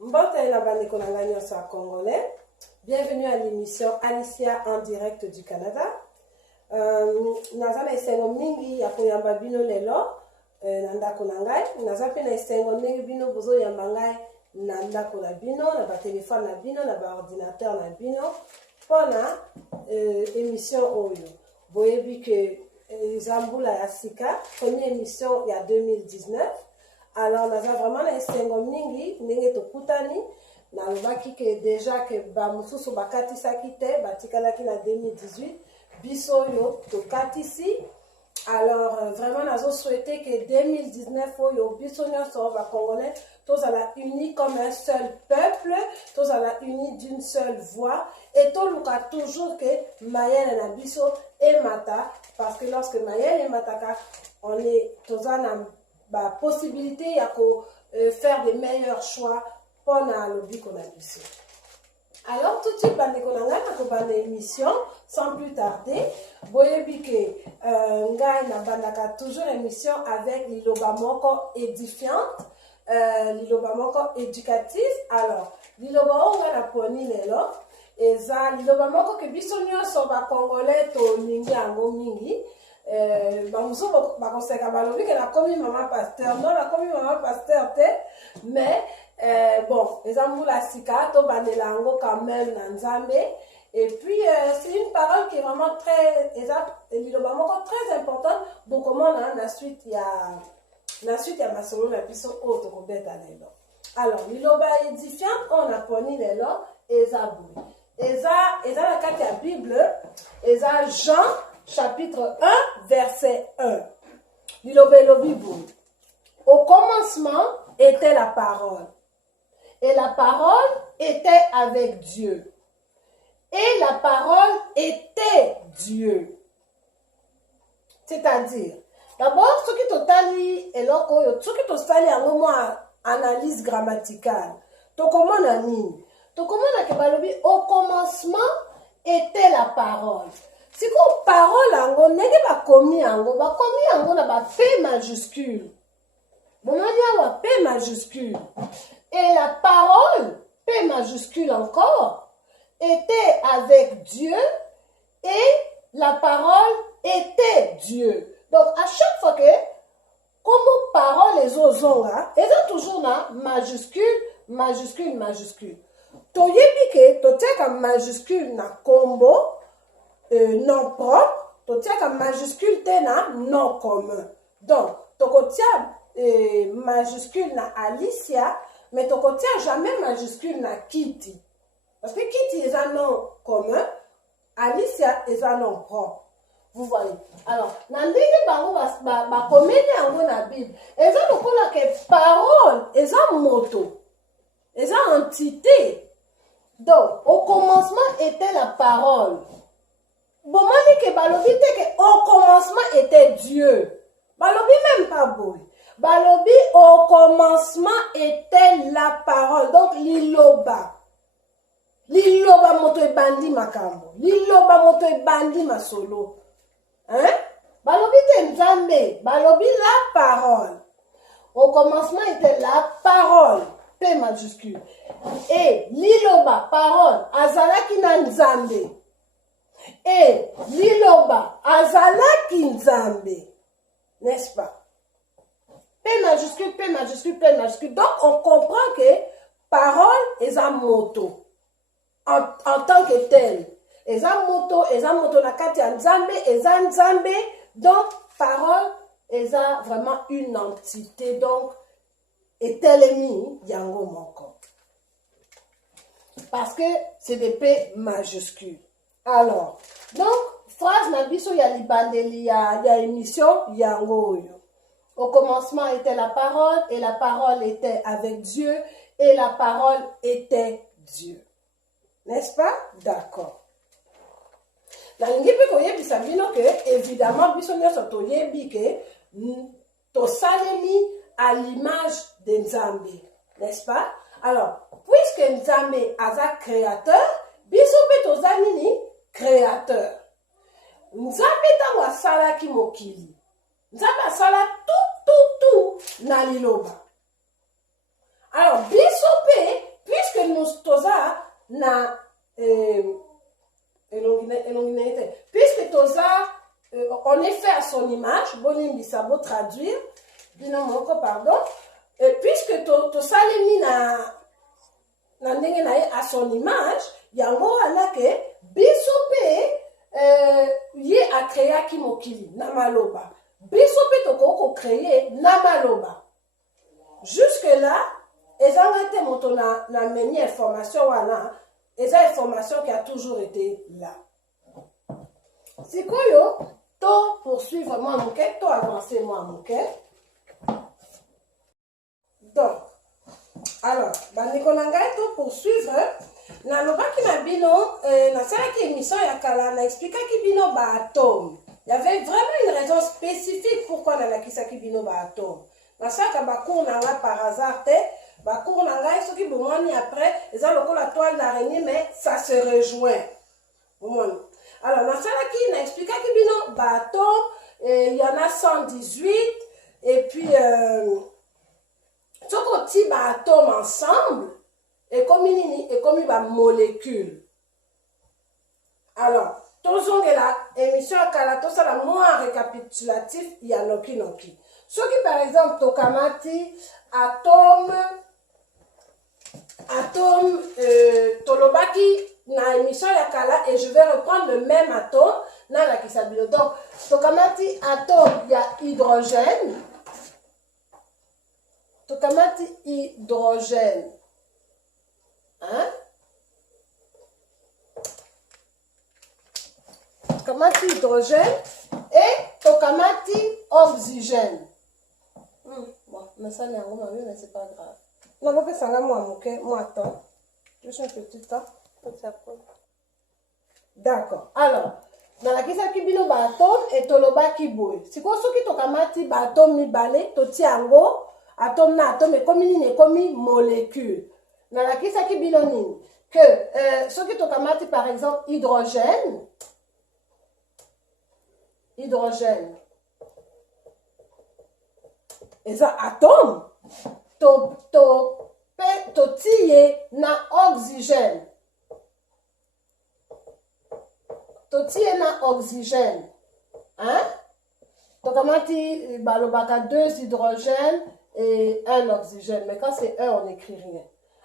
Mbote na bandeko na ngai nyonso ya congolais. Bienvenue à l'émission Alicia en direct du Canada. Naza na esengo mingi ya koyamba bino lelo na ndako na ngai. Naza pe na esengo ndenge bino bozoyamba ngai na ndako na bino, na ba téléphone na bino, na ba ordinateur na bino. Pona émission oyo. Boyebi que Zambula ya sika, première émission il y a 2019. Alors, nous avons vraiment un esengo mingi, ndenge tokutani, na lobaki que déjà que ba mususu bakati sakite, batikalaki na 2018, biso yo tokatisi. Alors, vraiment, nous avons souhaité que 2019 oyo biso nyonso ba congolais, tous à la unis comme un seul peuple, tous à la unis d'une seule voix, et tout le cas toujours que Mayel na biso et mata, parce que lorsque Mayel et mataka, on est tous en la possibilité de faire des meilleurs choix pour le but qu'on a ici. Alors, tout de suite, on a une émission, sans plus tarder. Vous voyez que Ngai na toujours une émission avec Liloba Moko édifiante, Liloba Moko éducatif. Alors, Liloba on a poni lelo, et ça, Liloba Moko que bisonyo so ba congolais to ningi ango mingi. Bamuso bakoseka balobi que la commis maman pasteur, non la commis maman pasteur te, mais bon, les amboula sika to banelango quand même na nzambe. Et puis c'est une parole qui est vraiment très très importante. Beaucoup monde la suite il y a masolo na biso auto ko beta lelo. Alors liloba édifiant on a poni lelo ezabou. Eza la carte ya Bible, eza Jean chapitre 1, verset 1. Au commencement était la parole. Et la parole était avec Dieu. Et la parole était Dieu. C'est-à-dire, d'abord, ce qui totali et l'autre, ce qui totali en moment analyse grammaticale. To comment nani? To comment na au commencement était la parole. Si vous parole ango nenge ba komi ango na ba P majuscule. Bomania wa P majuscule. Et la parole P majuscule encore était avec Dieu et la parole était Dieu. Donc à chaque fois que comme parole les ozonga, ils ont toujours na majuscule. Toyebi ke totiaka majuscule na combo non propre, tu tiens comme majuscule tena non commun. Donc, tu tiens majuscule na Alicia, mais tu tiens jamais majuscule na Kitty. Parce que Kitty est un nom commun, Alicia est un nom propre. Vous voyez. Alors, nandenge bango ba komene ango na Bible. Eza lokola ke parole, eza moto. Eza entité. Donc, au commencement était la parole. Bon, que balobi te que au commencement était Dieu. Balobi même pas boy. Balobi au commencement était la parole. Donc liloba. Liloba moto e bandi makambo. Liloba moto e bandi masolo. Hein? Balobi te nzambe. Balobi la parole. Au commencement était la parole. P majuscule. Et liloba parole. Azalaki na nzambe. Et liloba azalaki nzambe, n'est-ce pas? P majuscule. Donc on comprend que parole est un moto en tant que tel. Est un moto na kati ya nzambe, nzambe. Donc parole est vraiment une entité. Donc etelemi yango moko. Parce que c'est des P majuscules. Alors, donc, phrase na biso ya libandeli ya émission yango oyo. Au commencement était la parole, et la parole était avec Dieu, et la parole était Dieu. N'est-ce pas? D'accord. Na lingi pe koyebisa bino que, évidemment, biso nyonso toyebi que tosalemi à l'image de Nzambe. N'est-ce pas? Alors, puisque Nzambe aza créateur, biso pe tozali créateur. Nzambe tango asalaki mokili. Nzambe asala tout na liloba. Alors biso pe toza na puisque toza on est fait à son image, bolimbisa bo traduire bino moko pardon, puisque tosalemi na ndenge na ye à son image, yango wana ke biso pe ye akreaki mokili na maloba, biso pe tokoki kocreye na maloba. Jusque là ezanga te moto na memi information wana, eza information qui a toujours été là. Sikoyo to poursuivre moi moke, to avancer moi moke. Donc alors bandeko na ngai to poursuivre nalobaki na bino nasalaki émission ya kala na expliquaki bino baatome. Il y avait vraiment une raison spécifique pourquoi nalakisaki bino baatome. Nasalaka bacours na ngai par hasard te, bacours na ngai soki bomoni après eza lokola toile d'araignée mais ça se rejoint. Bomoni. Alors nasalaki na expliquaki bino baatome, il y en a 118 et puis toko ti baatome ensemble et comme ba molécule. Alors tozongela émission ya kala tosala moins récapitulatif ya noki noki. Soki par exemple tokamati atome tolobaki na émission ya kala et je vais reprendre le même atome na la kisabilo. Donc tokamati atome ya hydrogène, tokamati hydrogène, hein? Tokamati hydrogène et tokamati oxygène. Bon, mais ça n'est mais c'est pas grave. Non, mais ça va moi attends. Juste un petit temps. D'accord. Alors, dans la question qui bino ba atome et toloba ki boy. Si ko soki tokamati ba atome mibale to tiango atome na atome comme molécule. Dans la question qui bino nini que soki tokamati par exemple hydrogène eza atome to tiye na oxygène. Totiye na oxygène. Hein? Tokamati balobaka 2 hydrogènes et 1 oxygène. Mais quand c'est 1, on n'écrit rien.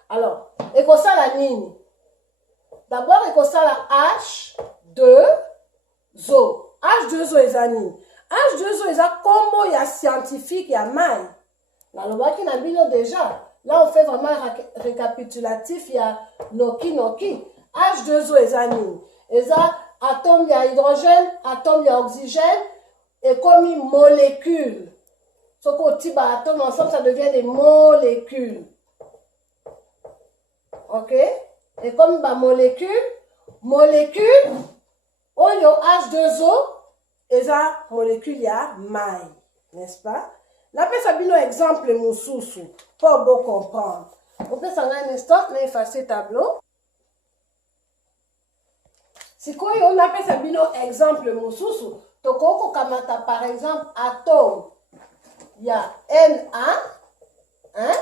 Alors, ekosala nini? D'abord, ekosala H2O. H2O eza nini? H2O eza kombo ya scientifique ya mai. Nalobaki na bino déjà. Là, on fait vraiment un récapitulatif. Il y a noki. H2O eza nini? Eza atome ya hydrogène, atome ya oxygène, et comme une molécule. Ce qu'on tire atome ensemble, ça devient des molécules. Ok? Et comme une molécule, oyo H2O, eza molécule ya mai. N'est-ce pas? Là, on peut un exemple moussousou pour bien comprendre. On peut s'en un instant, on effacer le tableau. Si on appelle ça un exemple moussousou, toko kamata par exemple atome, il y a Na, hein?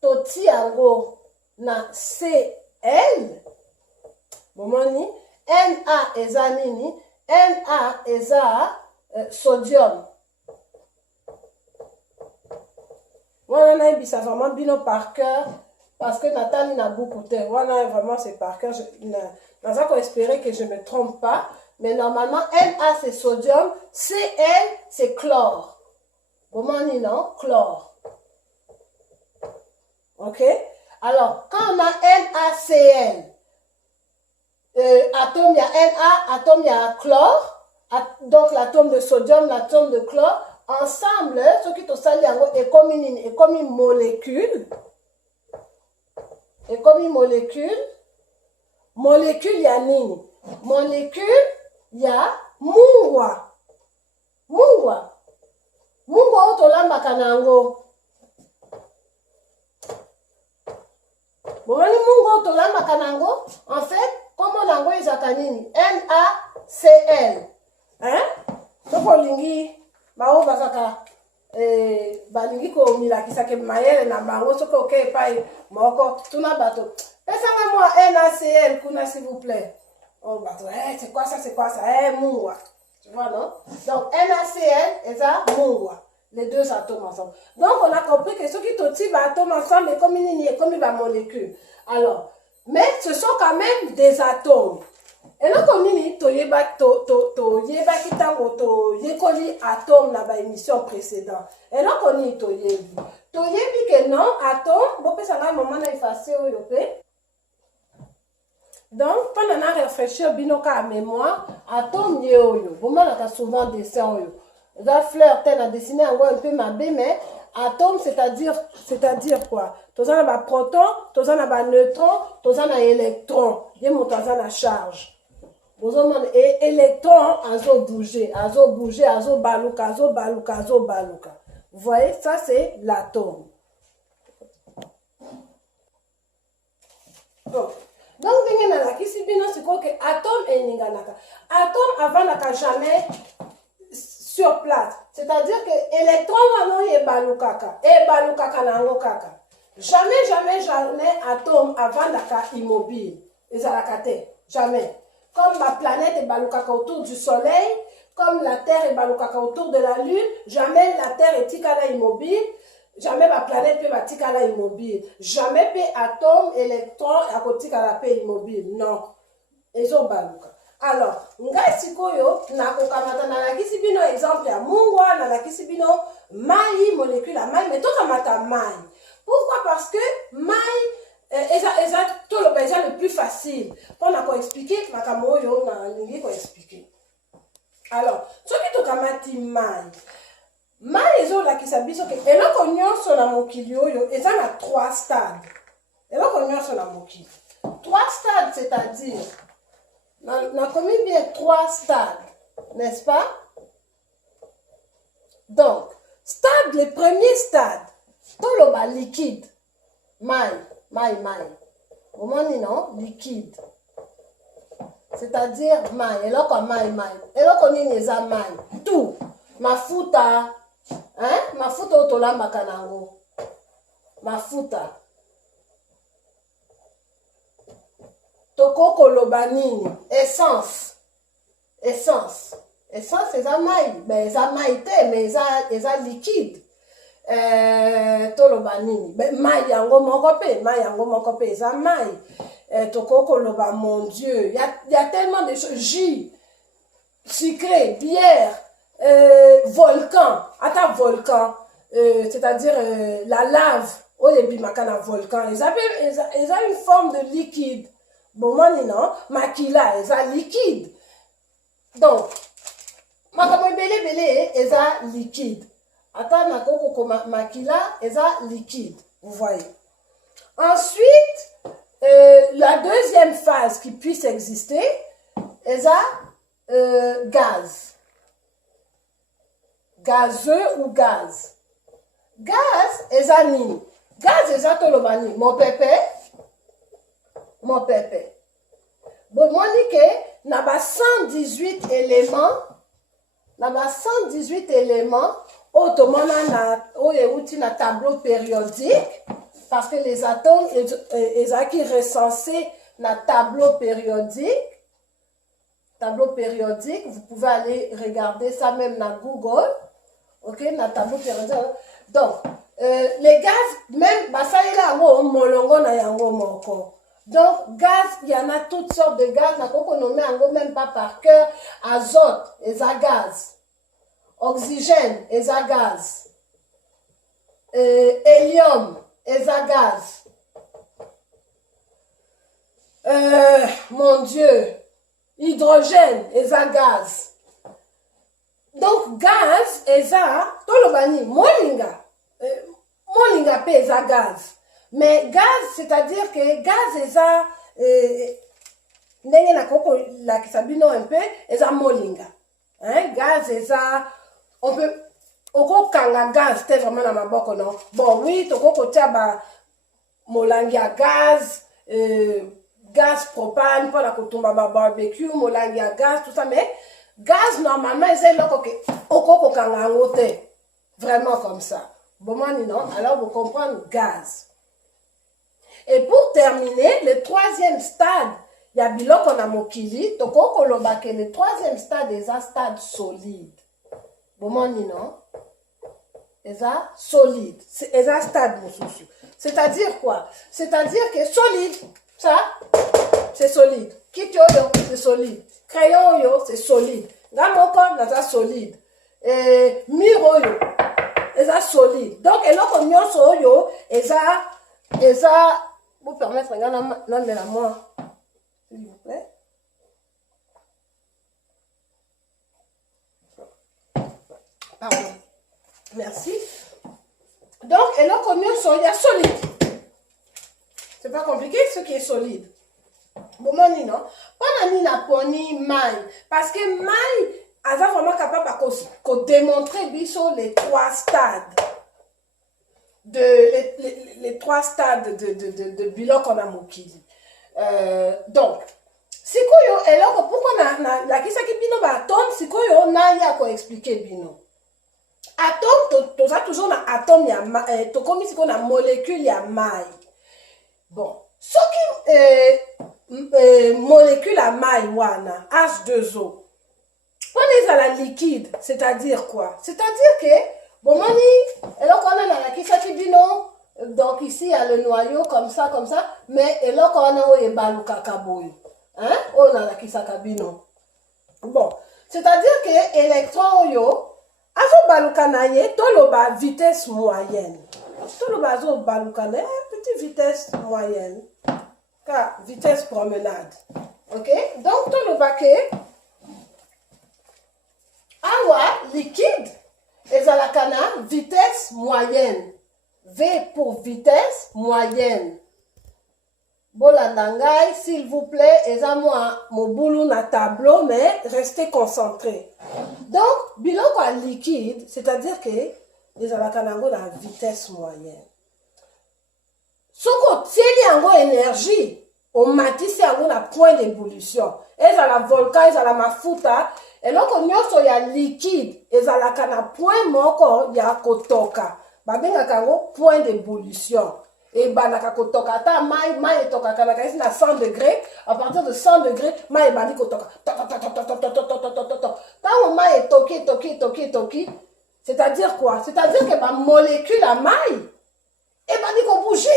Toti yango na Cl. Momoni, Na eza nini? Na eza sodium. Voilà, ça vraiment bino par cœur parce que Nathalie n'a beaucoup de temps. Voilà, vraiment c'est par cœur. Dans ça qu'on espérait que je ne me trompe pas. Mais normalement, Na c'est sodium, Cl c'est chlore. Comment on dit non? Chlore. Ok? Alors, quand on a NaCl, atome il y a Na, atome il y a chlore, donc l'atome de sodium, l'atome de chlore, ensemble, ce qui est comme une molécule. Et comme une molécule, il y a nini? Molécule, il y a mungwa. Mungwa otolamba kanango. Bomani mungwa otolamba kanango, en fait, comment nango izaka nini? NaCl. Hein? Soko lingi bao bazaka balingi komilakisa ke mayele na bango soki oke epai moko tuna bato pesanga moi NaCl kuna s'il vous plaît. Oh bato c'est quoi ça mungwa. Tu vois non? Donc NaCl et ça mungwa. Les deux atomes ensemble. Donc on a compris que ceux qui toti ba atomes ensemble et comme il comme ba molécule. Alors, mais ce sont quand même des atomes. Et là comme il to yeba kitango to yekoli atome na ba émission précédente. Et là comme il to yebi que non atome bo pesa na moment na effacer oyo pe. Donc pendant na réfléchir binoka à mémoire atome ye oyo. Bon on a souvent dessin oyo. La fleur telle a dessiné un peu ma bé mais atome c'est-à-dire quoi? Tous en a proton, tous en a neutron, tous en a électron. Il y a la charge. Et électron, azo bouger, azo baluka. Vous voyez, ça c'est l'atome. Donc, il y a c'est quoi que atome et ninganaka. Atome avant n'a jamais sur place. C'est-à-dire que électron non est balukaka et balukaka nango kaka. Jamais atome avant d'être immobile. Jamais. Comme la planète est balukaka autour du soleil, comme la Terre est balukaka autour de la Lune, jamais la Terre est tikala immobile, jamais la planète peut tikala immobile. Jamais peut atome, électron, à côté tikala immobile. Non. Ezo baluka. Alors, ngai sikoyo, nakokamata nalakisi bino exemple ya mungwa, nalakisi bino mai, molécule à mai, mais tout kamata mai. Pourquoi? Parce que mai, tout le plus facile. Pour nous expliquer, makamoyo na lingi ko expliquer. Alors, ce qui to kamati mai. Mai ezo la kisabiso ke eloko nyonso na mokili oyo eza na 3 stades. Eloko nyonso na mokili. 3 stades, c'est-à-dire on a commis bien 3 stades, n'est-ce pas? Donc, le premier stade, tout le bas liquide, mai. Au moment non, liquide. C'est-à-dire mai, et là comme mai. Et là qu'on y a mai, tout. Mafuta, mafuta otola makanango. Mafuta. Tokoko lobanini, essence, eza mai, mais eza maïté, mais eza liquide. Tolobanini, mai yango moko pe, eza mai. Tokoko loba, mon Dieu, il y a tellement de choses, jus, sucré, bière, volcan, c'est-à-dire la lave, oyebimaka volcan, ils ont une forme de liquide. Bon, non, makila, eza liquide. Donc, makamo belé, eza liquide. Attends, nakoko makila, eza liquide. Vous voyez. Ensuite, la deuxième phase qui puisse exister, eza gaz. Gazeux ou gaz. Gaz, eza nini. Gaz, eza tolobani. Mon pépé. Bon, moi, dit que n'a pas 118 éléments, na tableau périodique, parce que les atomes, ils qui recensés dans tableau périodique, vous pouvez aller regarder ça même dans Google, ok, dans tableau périodique. Donc, les gaz, même, ça y est là, molongo na yango moko. Donc, gaz, il y en a toutes sortes de gaz. On nomme même pas par cœur. Azote, eza gaz. Oxygène, eza gaz. Hélium, eza gaz. Mon Dieu. Hydrogène, eza gaz. Donc, gaz, eza, tolobani, molinga. Molinga pe eza gaz. Mais gaz, c'est-à-dire que gaz, eza, ndenge na koko la kisabino un peu, eza molinga. Hein? Gaz, eza, on peut, oko kanga gaz, c'était vraiment na maboko, non? Bon, oui, toko kotia ba molangi à gaz, gaz propane, pour la kotumba ba barbecue, molangi à gaz, tout ça, mais gaz, normalement, eza loko ke, oko kokanga angote. vraiment comme ça. Bon, non? Alors, vous comprenez, gaz. Et pour terminer, le troisième stade, il y a biloko na mokili, toko koloba que le troisième stade est un stade solide. Bon, non? C'est un solide. C'est un stade, mon souci. C'est-à-dire quoi? C'est-à-dire que solide, ça, c'est solide. Kitioyo, c'est solide. Crayon, yo, c'est solide. Gamoko, c'est solide. Et miro, yo, c'est solide. Donc, et là, comme yo, et ça, vous permettre, non, mais la moi, s'il vous plaît. Pardon. Merci. Donc, et là, comme il y a solide. C'est pas compliqué, ce qui est solide. Bon, non? Pas ni na poni maille. Parce que maille, elle est vraiment capable de démontrer les trois stades. Les trois stades de bilan qu'on a mokili. Donc, si quoi et là, pourquoi la qui s'acquitte bino ba atome, si quoi na ya ko expliquer bino. Atome, tu as toujours un atome, tu comme si on a molécule, il y a maille. Bon, ce qui molécule à maille, wana, H2O, on est à la liquide, c'est-à-dire quoi? C'est-à-dire que, bon, mani, et là, on a la qui bino, donc ici, il y a le noyau, comme ça, mais et là, on a le baluka kaboy. Hein? On a la qui bino. Bon, c'est-à-dire que électron, yo, azo baluka na ye, toloba vitesse moyenne. Toloba azo baluka na ye, petite vitesse moyenne. Car vitesse promenade. Ok? Donc toloba ke awa liquide ezalaka na vitesse moyenne. V pour vitesse moyenne. Bolandangai, s'il vous plaît, eza moi mobulu na tableau, mais restez concentrés. Donc, biloko à liquide, c'est-à-dire que les alakanango la vitesse moyenne. Soko tieli yango énergie, on matisse yango na point d'ébullition. Eza la volcan, eza la mafuta, et donc nyonso ya liquide, eza la kana point moko ya kotoka. Babenga kango point d'ébullition. Et banaka kotoka ata mai etoka kanaka isi na 100 degrés, à partir de 100 degrés, mai bandi kotoka. Tant mai toki, c'est-à-dire quoi? C'est-à-dire que ma molécule à maille, et bandi ko bouger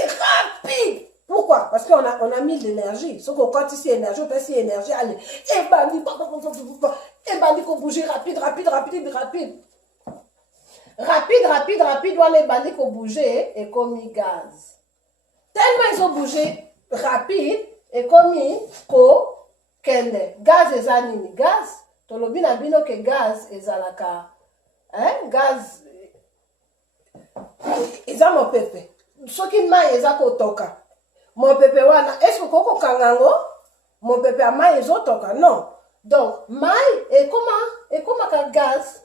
rapide. Pourquoi? Parce qu'on a mis de l'énergie. Sauf que quand ici énergie, on peut ici énergie, allez, et bandi ko bouger rapide. Rapide, on les bandits qui ont bougé et commis gaz. Tellement ils ont bougé rapide et commis kende. Gaz et zanini. Gaz, tolobi na bino que gaz et zalaka. Hein? Gaz. Ils ont mon pépé. Ce qui m'a ils ont toka. Mon pépé wana. Est-ce que koko kangango? Mon pépé a maï ils ont toka. Non. Donc, maï et comment ka gaz?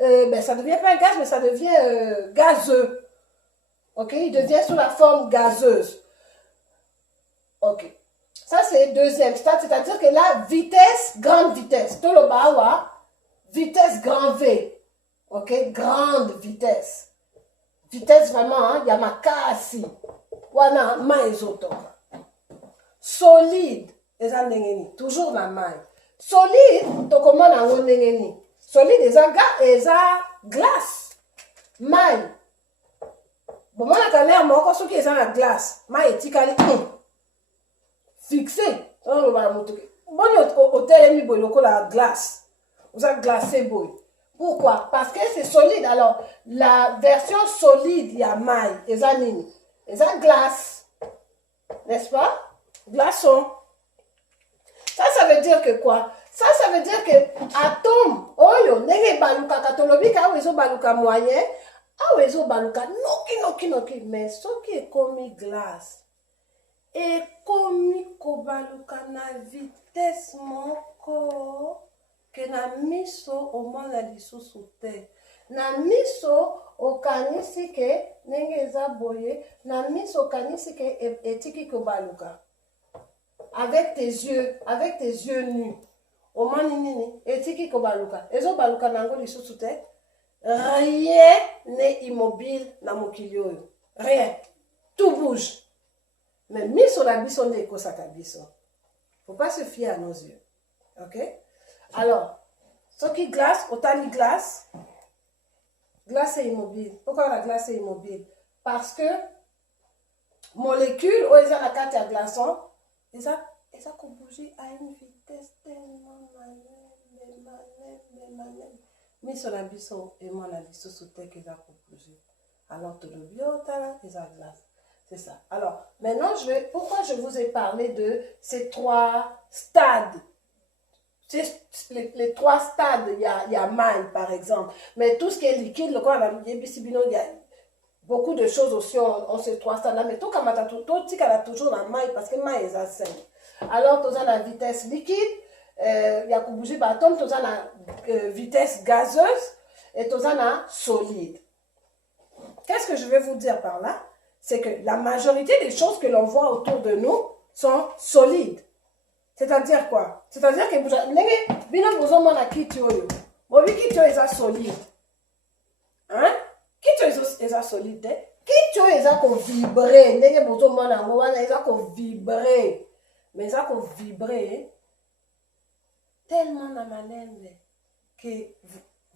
Ben, ça ne devient pas un gaz, mais ça devient gazeux. Ok? Il devient sous la forme gazeuse. Ok. Ça, c'est le deuxième stade, c'est-à-dire que la vitesse, grande vitesse. Tout le bas, vitesse grand V. Ok? Grande vitesse. Vitesse vraiment, il y a ma kasi. Wana, maïzoto. Solide. Toujours la maille. Solide, to comment on a solide, eza glace. Maille. Bon, moi, la l'air, moi, quand ce qui est dans la glace, maille est ticali, fixé. Bon, hôtel, il y a la glace. Vous avez glacé, boy. Pourquoi? Parce que c'est solide. Alors, la version solide, il y a maille, eza nini. Eza glace. N'est-ce pas? Glaçon. Ça veut dire que quoi? Ça veut dire que atome, oyo, nenge baluka katolobika, awezo baluka moyen, awezo baluka noki, mais ce qui est comme glace, et comme kobaluka na vitesse moko, que na miso au moins la lisusu te. Na miso okanisi ke nenge eza boye, na miso okanisi ke etiki kobaluka. Avec tes yeux nus. Au moins, nini, etiki ko baluka. Ezo baluka nango lisusu te. Rien n'est immobile dans mon kilio. Rien. Tout bouge. Mais mis sur la biso n'est qu'au sac à biso. Faut pas se fier à nos yeux. Ok? Alors, ce qui glace, autant de glace. Glace est immobile. Pourquoi la glace est immobile? Parce que molécules, ou ils ont la carte à glaçon, ils ont bougé à une vitesse tellement malade. Mais sur la biso, et moi la biso sous terre qu'ils ont bougé. Alors, tout le biota, ils ont glace. C'est ça. Alors, maintenant, pourquoi je vous ai parlé de ces trois stades? Les trois stades, il y a maille, par exemple. Mais tout ce qui est liquide, le corps, il y a beaucoup de choses aussi en ces trois stades-là. Mais tout, comme tu as toujours la maille, parce que maille est assez simple. Alors, tu as la vitesse liquide, il y a que bouger bâton, tu as la vitesse gazeuse, et tu as la solide. Qu'est-ce que je vais vous dire par là? C'est que la majorité des choses que l'on voit autour de nous sont solides. C'est-à-dire quoi? C'est-à-dire que bino bozoma na kiti oyo. Bobi kiti oyo eza solide. Hein? Kiti oyo eza solide. Kiti oyo eza ko vibrer. Ndenge bozoma na ngo wana eza ko vibrer. Mais eza ko vibrer tellement na malembe que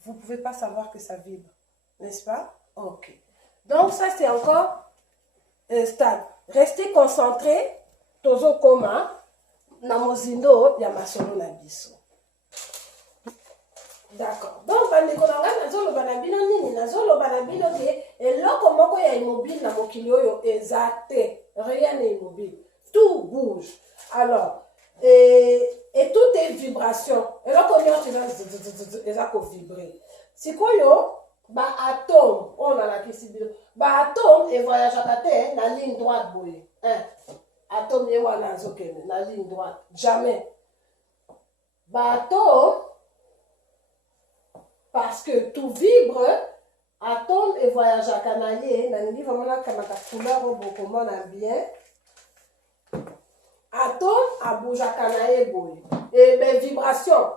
vous pouvez pas savoir que ça vibre. N'est-ce pas? OK. Donc ça c'est encore un stade. Restez concentrés. Tozo koma. Na mozindo ya masolo na biso. D'accord. Donc bandeko na nga nazoloba na bino nini? Nazoloba na bino ke eloko moko ya immobile na mokili oyo eza te. Rien n'est immobile. Tout bouge. Alors, et tout est vibration. Eloko nyonso eza ko vibrer. Sikoyo ba atome on a la kisibilo. Ba atome e voyageaka te na ligne droite boye. Atome ye wana azokende na ligne droite. Jamais. Atome, parce que tout vibre, atome et voyage à canalier, na ngi vraiment la kamata couleur au beaucoup bien. Atome a bouge à canalier boy. Et ben vibration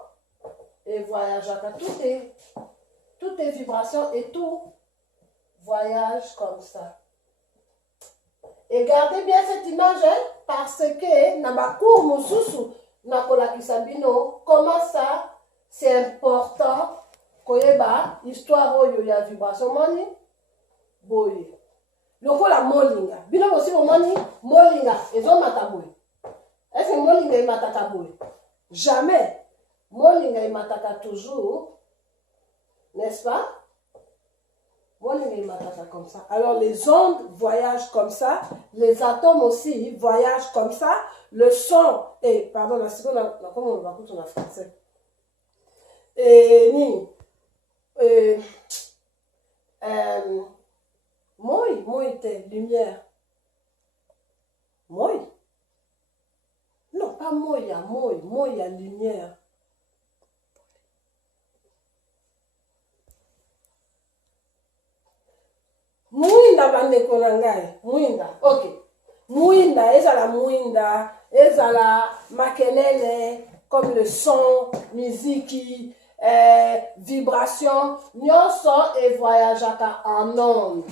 et voyage à tout est vibration et tout voyage comme ça. Et gardez bien cette image, hein, parce que dans ma cour mususu na kolakisa bino comment ça c'est important koyeba histoire oyo ya vibration moni boye lokola molinga bino aussi moni molinga ezomata boye. Est-ce que molinga emataka boye? Jamais. Molinga emataka toujours, n'est-ce pas? Comme ça. Alors les ondes voyagent comme ça, les atomes aussi voyagent comme ça, le son, et pardon, la seconde, comment on va écouter en français? Moi, lumière. Moi? Non, pas moi, lumière. Muinda bandeko na ngai, muinda. OK. Muinda, ezala makelele comme le son, musique, vibration, nyonso et voyageaka en onde.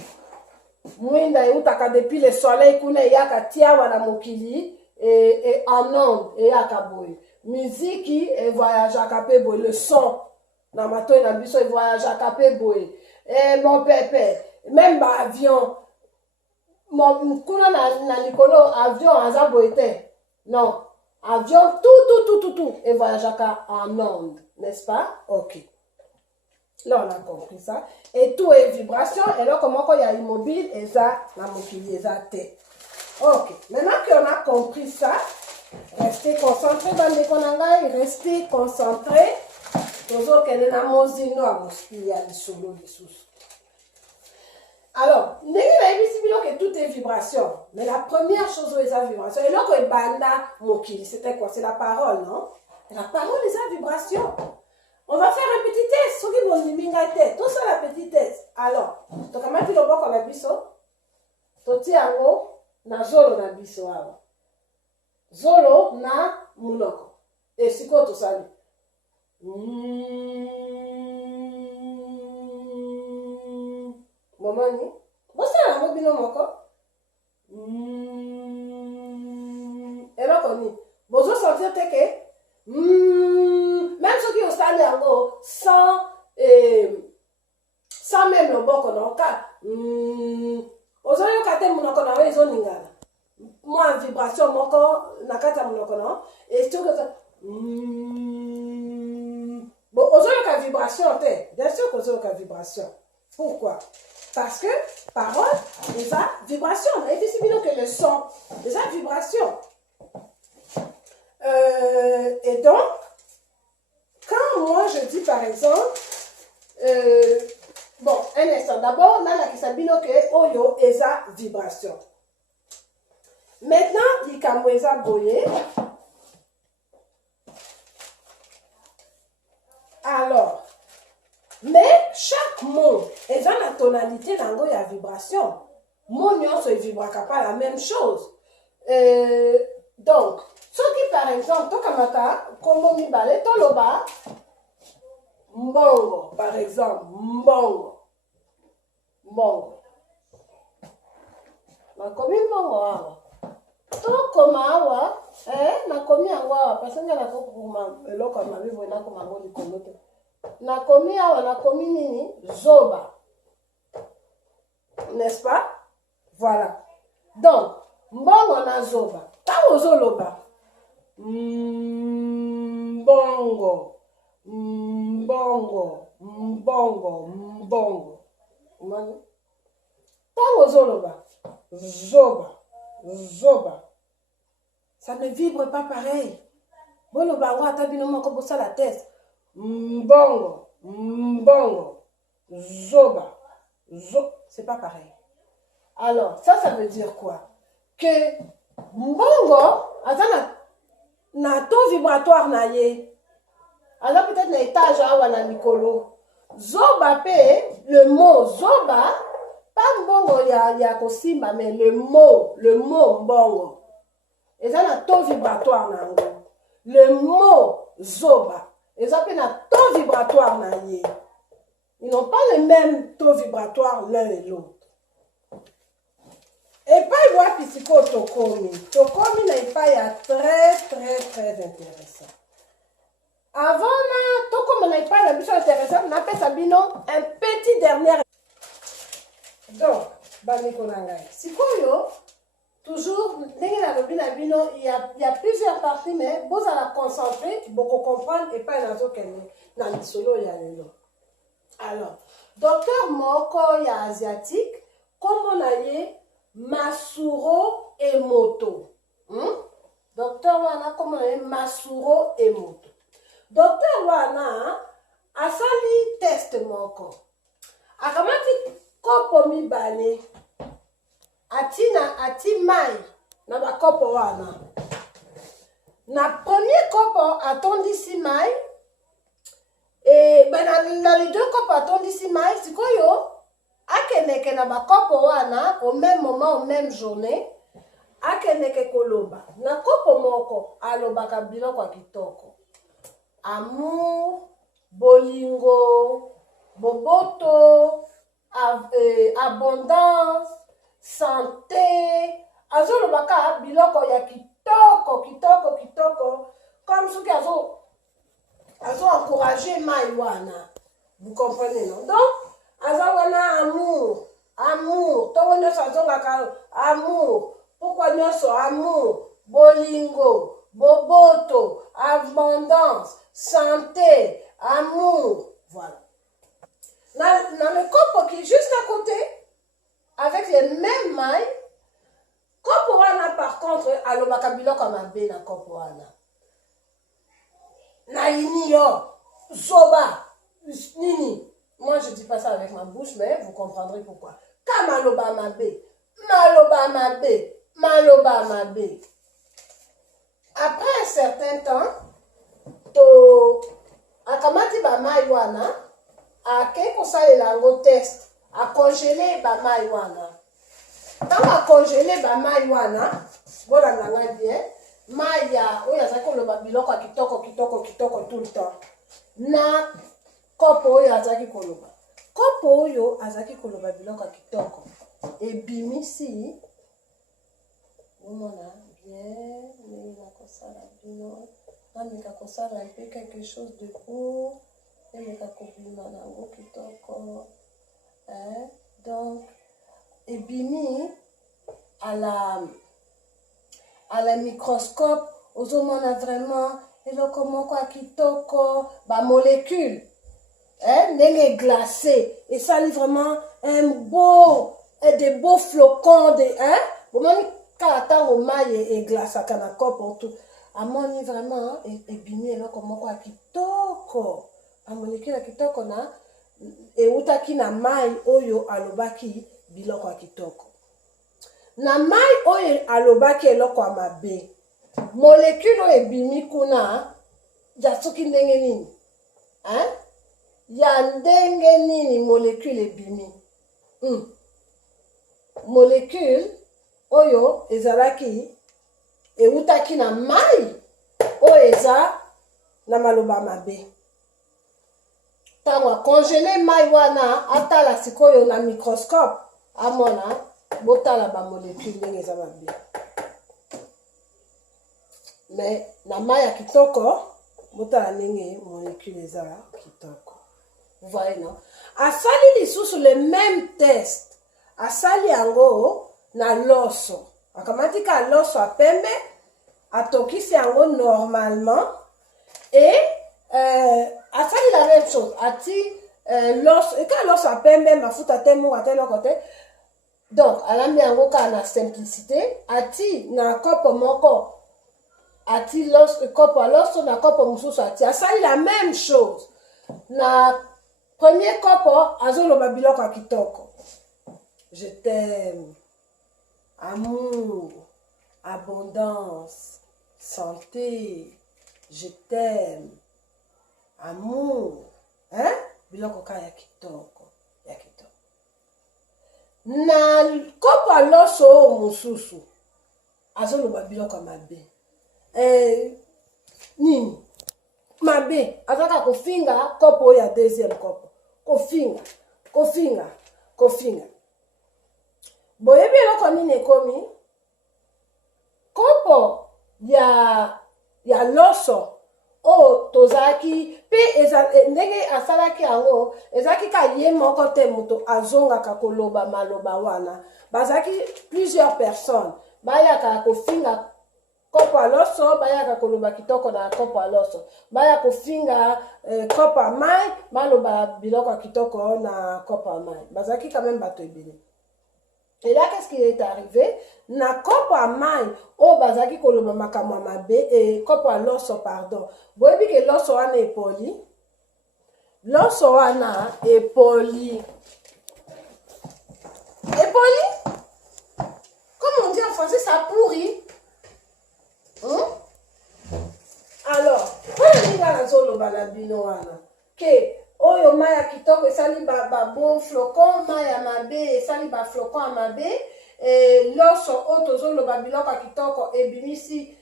Muinda eutaka depuis le soleil kuna yaka tiawa na mokili et en onde et yaka boye. Musique et voyageaka pe boye, le son na mato na biso et voyageaka pe boye. Et mon pépé même ba avion kuna na likolo avion aza boete non avion tout et voyageaka en onde, n'est-ce pas? OK, là on a compris ça et tout est vibration et là comment il y a immobile et ça la mokili eza te. OK, maintenant qu'on a compris ça, restez concentrés bandeko na ngai, restez concentrés tozokende na mozindo ya mosili ya lisolo lisusu. Alors, que tout est vibration. Mais la première chose où il y a vibration, et là, quand banda mokili, c'était quoi? C'est la parole, non? La parole, il y a vibration. On va faire un petit test. Ceux qui vont dire tout ça, la petite test. Alors, tu as dit le bon qu'on a biso. Tu tiens en haut, na zolo na biso. Zolo na munoko. Et c'est quoi tout ça? momani bosala yango bino moko eloko nini bozosentir te ke même soki osali yango sans même loboko na oka ozoyoka te monoko na yo ezoningana mwa vibration moko na kati ya monoko na yo esoki bon ozoyoka vibration te bien sûr kozoyoka vibration pourquoi parce que parole eza vibration nayebisi bino que le son eza vibration et donc quand moi je dis par exemple bon un instant d'abord nalakisa bino ke oyo eza vibration maintenant likambo eza boye alors mais chaque mot eza na tonalité nango ya vibration mot nyonso evibraka pas la même chose donc soki par exemple tokamata kombo mibale toloba mbongo par exemple mbongo nakomi mbongo awa tokoma awa nakomi yango awa parce que nakokoma eloko ya mabe boye nakoma yango likolo te nakomi awa nakomi nini zoba n'est-ce pas voilà donc mbongo na zoba ntango ozoloba mbongo ntango ozoloba zoba ça ne vibre pas pareil boloba yango ata bino moko bosala test mbongo zoba c'est pas pareil alors ça veut dire quoi que mbongo aza na taux vibratoire na ye aza peut-être na étage awa na mikolo zoba pe le mot zoba pas mbongo ya kosimba mais le mot mbongo eza na taux vibratoire na yango le mot zoba eza pe na taux vibratoire na ye ils n'ont pas le même taux vibratoire l'un et l'autre epai wapi siko tokomi na epai ya très intéressant avant na tokoma na epai na biso intéressant napesa bino un petit dernier donc bandeko na ngai sikoyo toujours ndenge nalobi na bino il y a plusieurs parties mais bozala concentré bokocomprendre epai nazokende na lisolo ya lelo alors docteur moko ya asiatique kombo na ye Masuro Emoto. Docteur wana kombo na ye Masuro Emoto. Docteur wana asali test moko. Akamati kopo mibale. Ati mai na bakopo wana. Na premier kopo atondisi mai. Et dans les deux copes atondisi mai, sikoyo akendeke na bakopo wana au même moment, au même journée, akendeke koloba. Na kopo moko alobaka biloko ya kitoko. Amour, bolingo, boboto, abondance, santé. Azolobaka biloko ya kitoko. Comme soki azo encourager mai wana. Vous comprenez, non? Donc, azawana amour. Tongo nyoso azongaka amour. Pourquoi nyoso amour? Bolingo, boboto, abondance, santé, amour. Voilà. Dans le copo qui est juste à côté, avec les mêmes mailles, copo wana par contre, alobaka biloko mabe na copo wana. Na ini yo, zoba, nini. Moi je dis pas ça avec ma bouche, mais vous comprendrez pourquoi. Ka maloba mabe. Après un certain temps, to akamati ba mai wana, ake kosalela ngo test, a congeler ba mai wana. Quand a congeler ba mai wana, voilà nanga bien. Maya, oya zaki koloba biloko ya kitoko tout le temps. Na kopo oya zaki koloba. kopo oyo azaki koloba biloko kitoko ebimisi omona bien mais nakosala bino nameka kosala mpe quelque chose de beau emeka kobima nango kitoko donc ebimi à la microscope ozomona vraiment eloko moko ya kitoko bamolécule ndenge glacé esali vraiment des beaux flocons bomoni kaka ntango mai eglasaka na kopo tu amoni vraiment ebimi eloko moko ya kitoko bamolécule ya kitoko na eutaki na mai oyo alobaki biloko ya kitoko na mai oyo alobaki eloko ya mabe molécule oyo ebimi kuna ya soki ndenge nini ya ndenge nini molécule ebimi molécule oyo ezalaki eutaki na mai oyo eza na maloba mabe ntango akongele mai wana atala sikoyo na microscope amona botala bamolécule ndenge eza mabe mais na mai ya kitoko botala ndenge molécule eza kitoko vous voyez non asali lisusu le même test asali yango na loso akamati ka loso ya pembe atokisi yango normalement et asali la même chose ati loso eka loso ya pembe mafuta te munga te eloko te donc alambi yango kaka na simplicité ati na kopo moko ati kopo ya loso na kopo mosusu ati asali la même chose na premier kopo azoloba biloko ya kitoko je t'aime amour abondance santé je t'aime amour biloko kaka ya kitoko na kopo ya loso oyo mosusu azoloba biloko ya mabe nini mabe azaka kofinga kopo oyo ya deuxième kopo kofinga boyebi eloko nini ekomi kopo ya loso oyo tozalaki mpe ndenge asalaki yango ezalaki ka ye moko te moto azongaka koloba maloba wana bazalaki plusieurs personnes bayaka kofinga kopo ya loso bayaka koloba kitoko na kopo ya loso baya kofinga kopo ya mai baloba biloko ya kitoko na kopo ya mai bazalaki quand même bato ebele. Et là, qu'est-ce qui est arrivé? Na kopo ya mai oyo bazalaki koloba makambo ya mabe e kopo ya loso pardon boyebi ke loso wana epoli comme on dit en français ça pourrit. Alors wana ninga nazoloba na bino wana ke oyo mai ya kitoko esali bon flocon mai ya mabe esali flocon ya mabe loso oyo tozoloba biloko ya kitoko ebimisi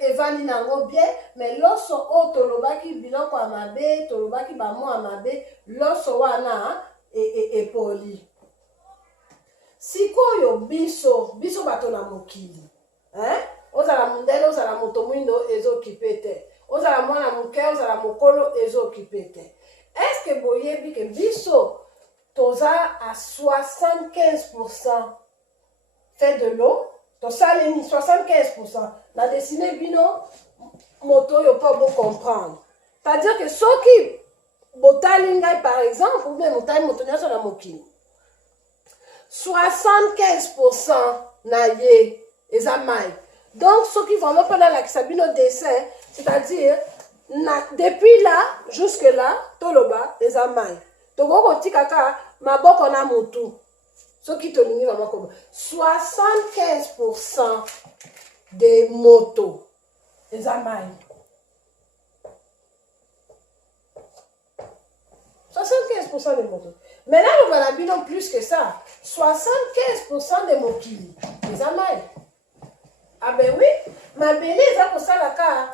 evandi nango bien mais loso oyo tolobaki biloko ya mabe tolobaki bamo ya mabe loso wana epoli. Sikoyo biso bato na mokili ozala mondele ozala moto mwindo ezokipe te ozala mwana moke ozala mokolo ezokipe te. Est-ce que boyebi ke biso toza à 75% fait de l'eau tosalemi 75% na dessiner bino moto oyo po bo comprendre c'est-à-dire que soki botali ngai par exemple ou bien motali moto nyonso na mokili 75% na ye eza mai. Donc soki vraiment pas nalakisa bino dessin c'est-à-dire depuis là jusque là toloba eza mai tokoko tikaka maboko na mutu soki tolingi vraiment koba 75% des motos eza mai 75% des motos. Maintenant nous voilà bien plus que ça 75% des mokili eza mai. Ah ben oui mabele eza kosalaka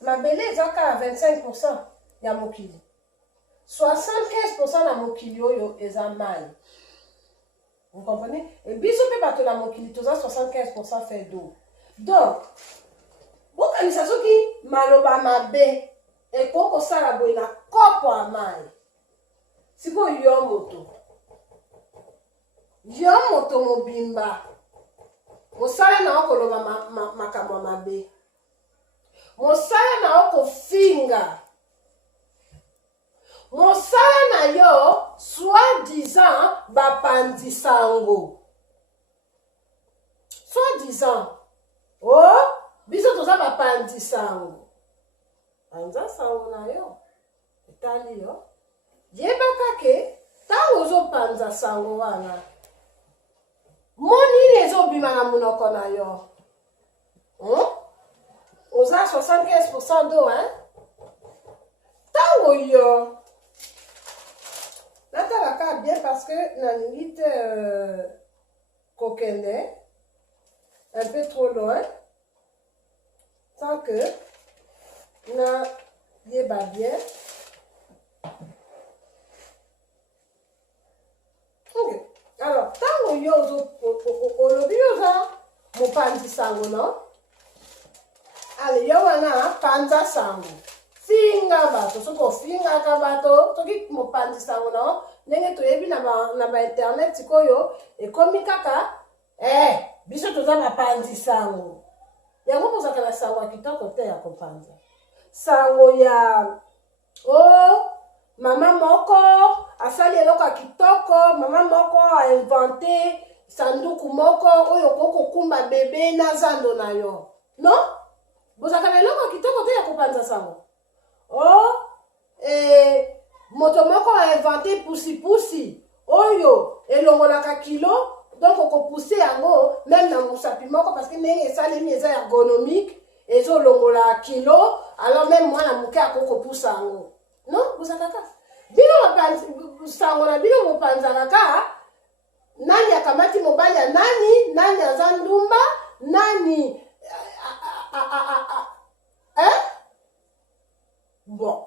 mabele ezaka 25% ya mokili 75% na mokili oyo eza mai. Vous comprenez? Et biso pe bato na mokili toza 75% fait d'eau. Donc, bokanisa soki maloba mabe ekoko sala boye na kopo ya mai. Siko yo moto mobimba. Mosala na okoloba makambo mabe. Mosala na okofinga. Mosala na yo soi-disant bapandisango. Soi-disant. Oh, biso toza bapandisango. Panza sango na yo. Etali yo. Yebaka ke tango ozopanza sango wana. Moni ezobima na munoko na yo. Oza 75% d'eau, hein? Tango yo. Natalaka bien parce que na limite kokende un peu trop loin. Tant que na yeba bien. Ok. Alors, tango yo olobi oza mopanzi sango, non? Allez, yo wana panza sango. Finga bato, soko finga ka bato, toki mopanzi sango, non? Nenge toyebi na ba internet sikoyo ekomi kaka biso toza bapanzi sango. Yango kozaka na sango ya kitoko te ya kopanza. Sango ya mama moko asali eloko ya kitoko, mama moko a inventé sanduku moko oyo koko kumba bebe na zando na yo. Non? Bozaka na eloko ya kitoko te ya kopanza sango. Moto moko a inventé pusi oyo elongolaka kilo, donc oko pousser yango même na mosapi moko parce que ndenge esalemi eza ergonomique ezolongola kilo, alors même mwana moke akoko poussa yango. Non, bozakaka bino sango na bino mopanzaka ka nani akamati mobali ya nani aza ndumba, nani bon.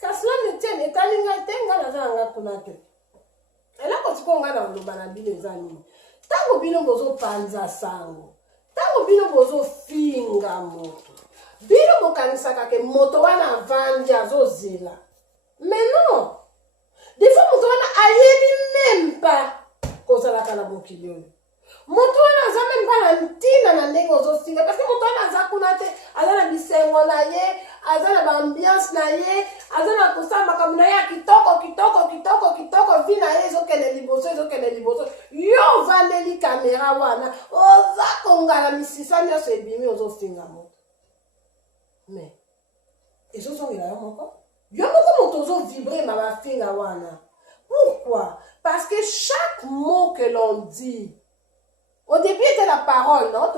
Kasi la ne tienne etali ngai te nga naza nanga kuna te. Eloko siko nga na oloba na bino eza nini? Tango bino bozopanza sango, tango bino bozofinga moto, bino bokanisaka ke moto wana avandi azozela. Mais non! Des fois moto wana ayebi même pas kozalaka na mokili oyo. Moto wana aza même pas na ntina na ndenge ozofinga parce que moto wana aza kuna te, aza na bisengo na ye, aza na baambiance na ye, aza na kosala makambo na ye kitoko vi na ye ezokende liboso. Yo ovandeli kamera wana oza kongala misisa nyonso ebimi ozofinga moto. Mais ezozongela yo moko? Yo moko moto ozovibre ma bafinga wana. Pourquoi? Parce que chaque mot que l'on dit, au début était la parole, non?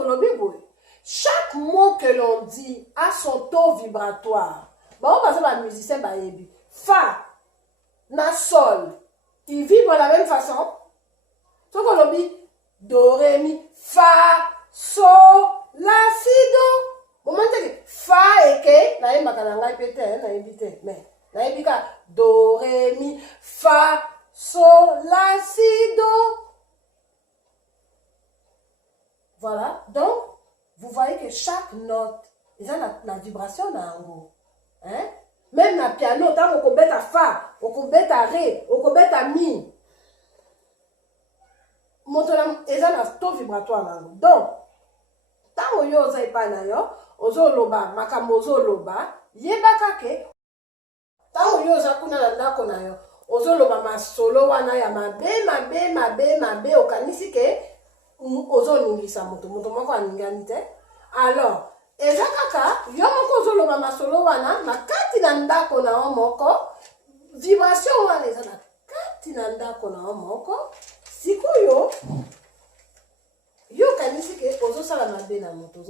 Chaque mot que l'on dit a son taux vibratoire. Bon, on va musicien bayebi. Fa, na sol, il vibre de la même façon. Ce qu'on dit, do, ré, mi, fa, sol, la, si, do. Moment que fa et que, na yemba kananga ipete, na yebite, mais na yebika do, ré, mi, fa, sol, la, si, do. Voilà, donc, vous voyez que chaque note, ils ont la vibration dans l'ango. Hein? Même dans le piano, tant qu'on bête à fa, on bête à ré, on bête à mi. Ils ont un taux vibratoire dans l'ango. Donc, tant qu'on y a pas na ozo loba, makamozo loba, yebaka ke, tant qu'on y a kuna na ndako na yo, ozo loba masolo wana ya mabe, okanisi ke, ozo ningisa moto moko aningani te. Alors eza kaka yo moko ozoloba masolo wana na kati na ndako na yo moko, vibration wana eza na kati na ndako na yo moko, sikoyo yo kanisi ke ozosala mabe na moto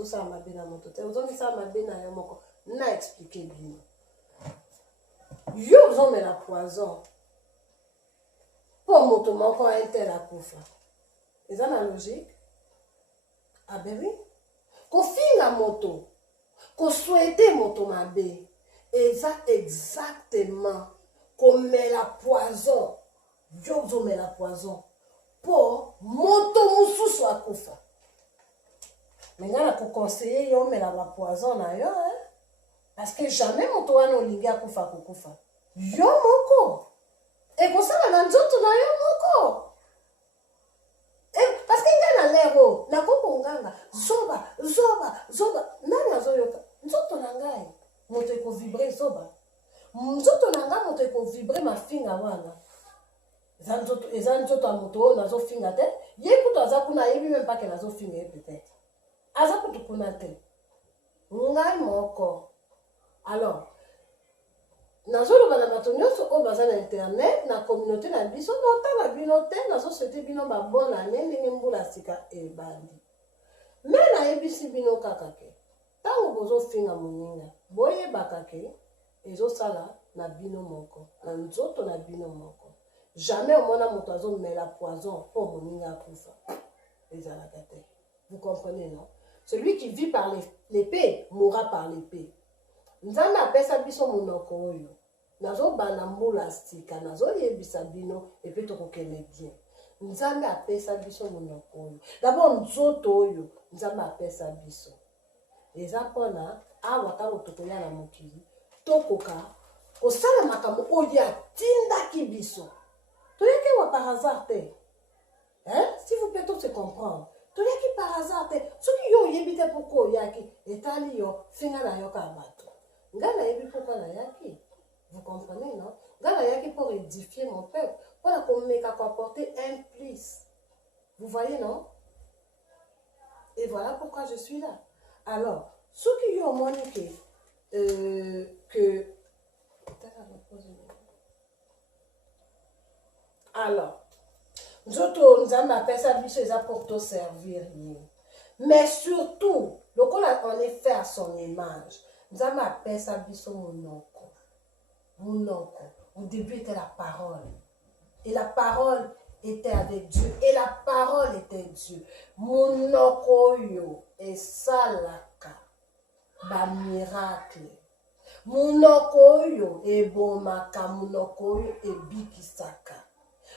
te, ozongisala mabe na yo moko. Na expliquer bino yo ozomela poison po moto moko inter akufa. Eza na logique? Ah ben oui. Kofinga moto, ko souhaiter moto mabe, eza exactement komela poison yo ozomela poison mpo moto mosusu akufa me ngai nakokonseye yo omela bapoison na yo parce que jamais moto wana olingi akufa kokufa yo moko ekosala na nzoto na yo moko parce que ngai na lero nakokonganga zoba nani azoyoka nzoto na ngai moto ekovibre zoba nzoto na ngai moto ekovibre mafinga wana eza nzoto ya moto oyo nazofinga te ye kutu aza kuna ayebi me mpake nazofinga ye peut-être aza kutu kuna te ngai moko alors nazoloba na bato nyonso oyo baza na internet na communauté na biso botala bino te nazosete bino babona ane ndenge mbula sika ebandi me nayebisi bino kaka ke ntango bozofinga moninga boyebaka ke ezosala na bino moko na nzoto na bino moko jamais omona moto azomela poison mpo moninga akufa ezalaka te vous comprenez non celui qui vit par l'épée mourra par l'épée nzambe apesa biso monoko oyo nazobana mbula sika nazoyebisa bino epe tokokende bien nzambe apesa biso monoko oyo d'abord nzoto oyo nzambe apesa biso eza mpona awa ntango tokoya na mokili tokoka kosala makambo oyo atindaki biso toyaki wa par hasard te s'il vous plaît tout se comprendre toyaki par hasard te soki yo oyebi te poko oyaki etali yo finga na yo kaka bato ngai nayebi pourquoi nayaki vous comprenez non ngai nayaki pour édifier mon peuple mpona komeka koapporter un plus vous voyez non et voilà pourquoi je suis là alors soki yo omoni que alors nzoto nzambe apesa biso eza pour to servir ye mais surtout lokola on est fait à son image nzambe apesa biso monoko au début était la parole et la parole était avec Dieu et la parole était Dieu monoko oyo esalaka bamiracle monoko oyo ebomaka monoko oyo ebikisaka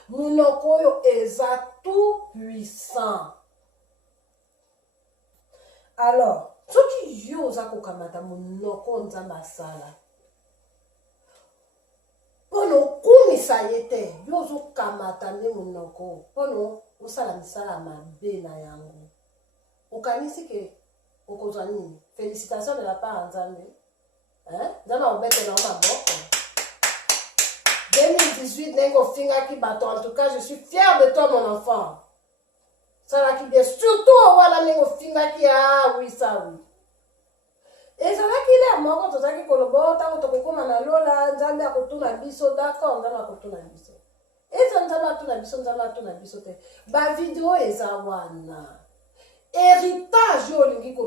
monoko oyo eza tout puissant alors soki yo oza kokamata monoko nzambe asala mpona okumisa ye te yo ozokamata nde monoko mpona osala misala mabe na yango okanisi ke okozwa nini félicitation de la part ya nzambe nzambe akobetela yo maboko 2018 ndenge ofingaki bato en tout cas je suis fière de toi mon enfant salaki bien surtout wana ndenge ofingaki oui ça oui ezalaki ile moko tozalaki koloba ntango tokokoma na lola nzambe akotuna biso d'accord nzambe akotuna biso eza nzambe atuna biso nzambe atuna biso te bavideo eza wana héritage oyo olingi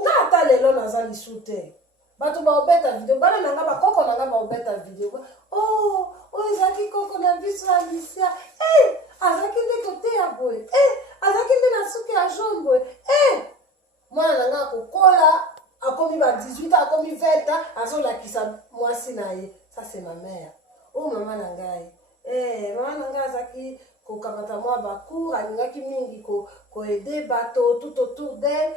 nga ata lelo naza lisu te bato baobeta video bana nanga bakoko nanga baobeta video oyo ezalaki koko na biso ya lisia azalaki nde kote ya boye azalaki nde na suki ya jaune boye mwana nanga akokola akomi ba 18 akomi 20 azolakisa mwasi na ye ça c'est ma mère mama na ngai mama na ngai azalaki kokamata mwa bacour alingaki mingi koede bato tout autour d'elle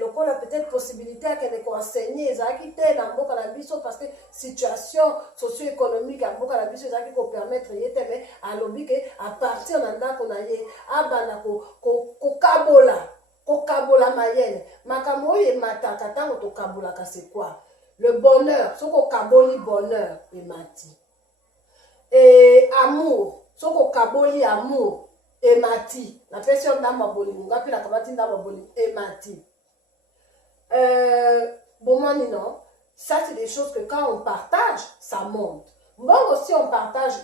lokola peut-être possibilité akende koenseigner ezalaki te na mboka na biso parce que situation socio-économique ya mboka na biso ezalaki kopermettre ye te mais alobi ke à partir na ndako na ye abanda kokabola mayele makambo oyo emataka ntango tokabolaka c'est quoi le bonheur soki okaboli bonheur emati amour soki okaboli amour emati napesi yo ndamba bolingo nga mpe nakamati ndamba bolingo emati bomoni non ça c'est des choses que quand on partage ça monte mbongo si on partage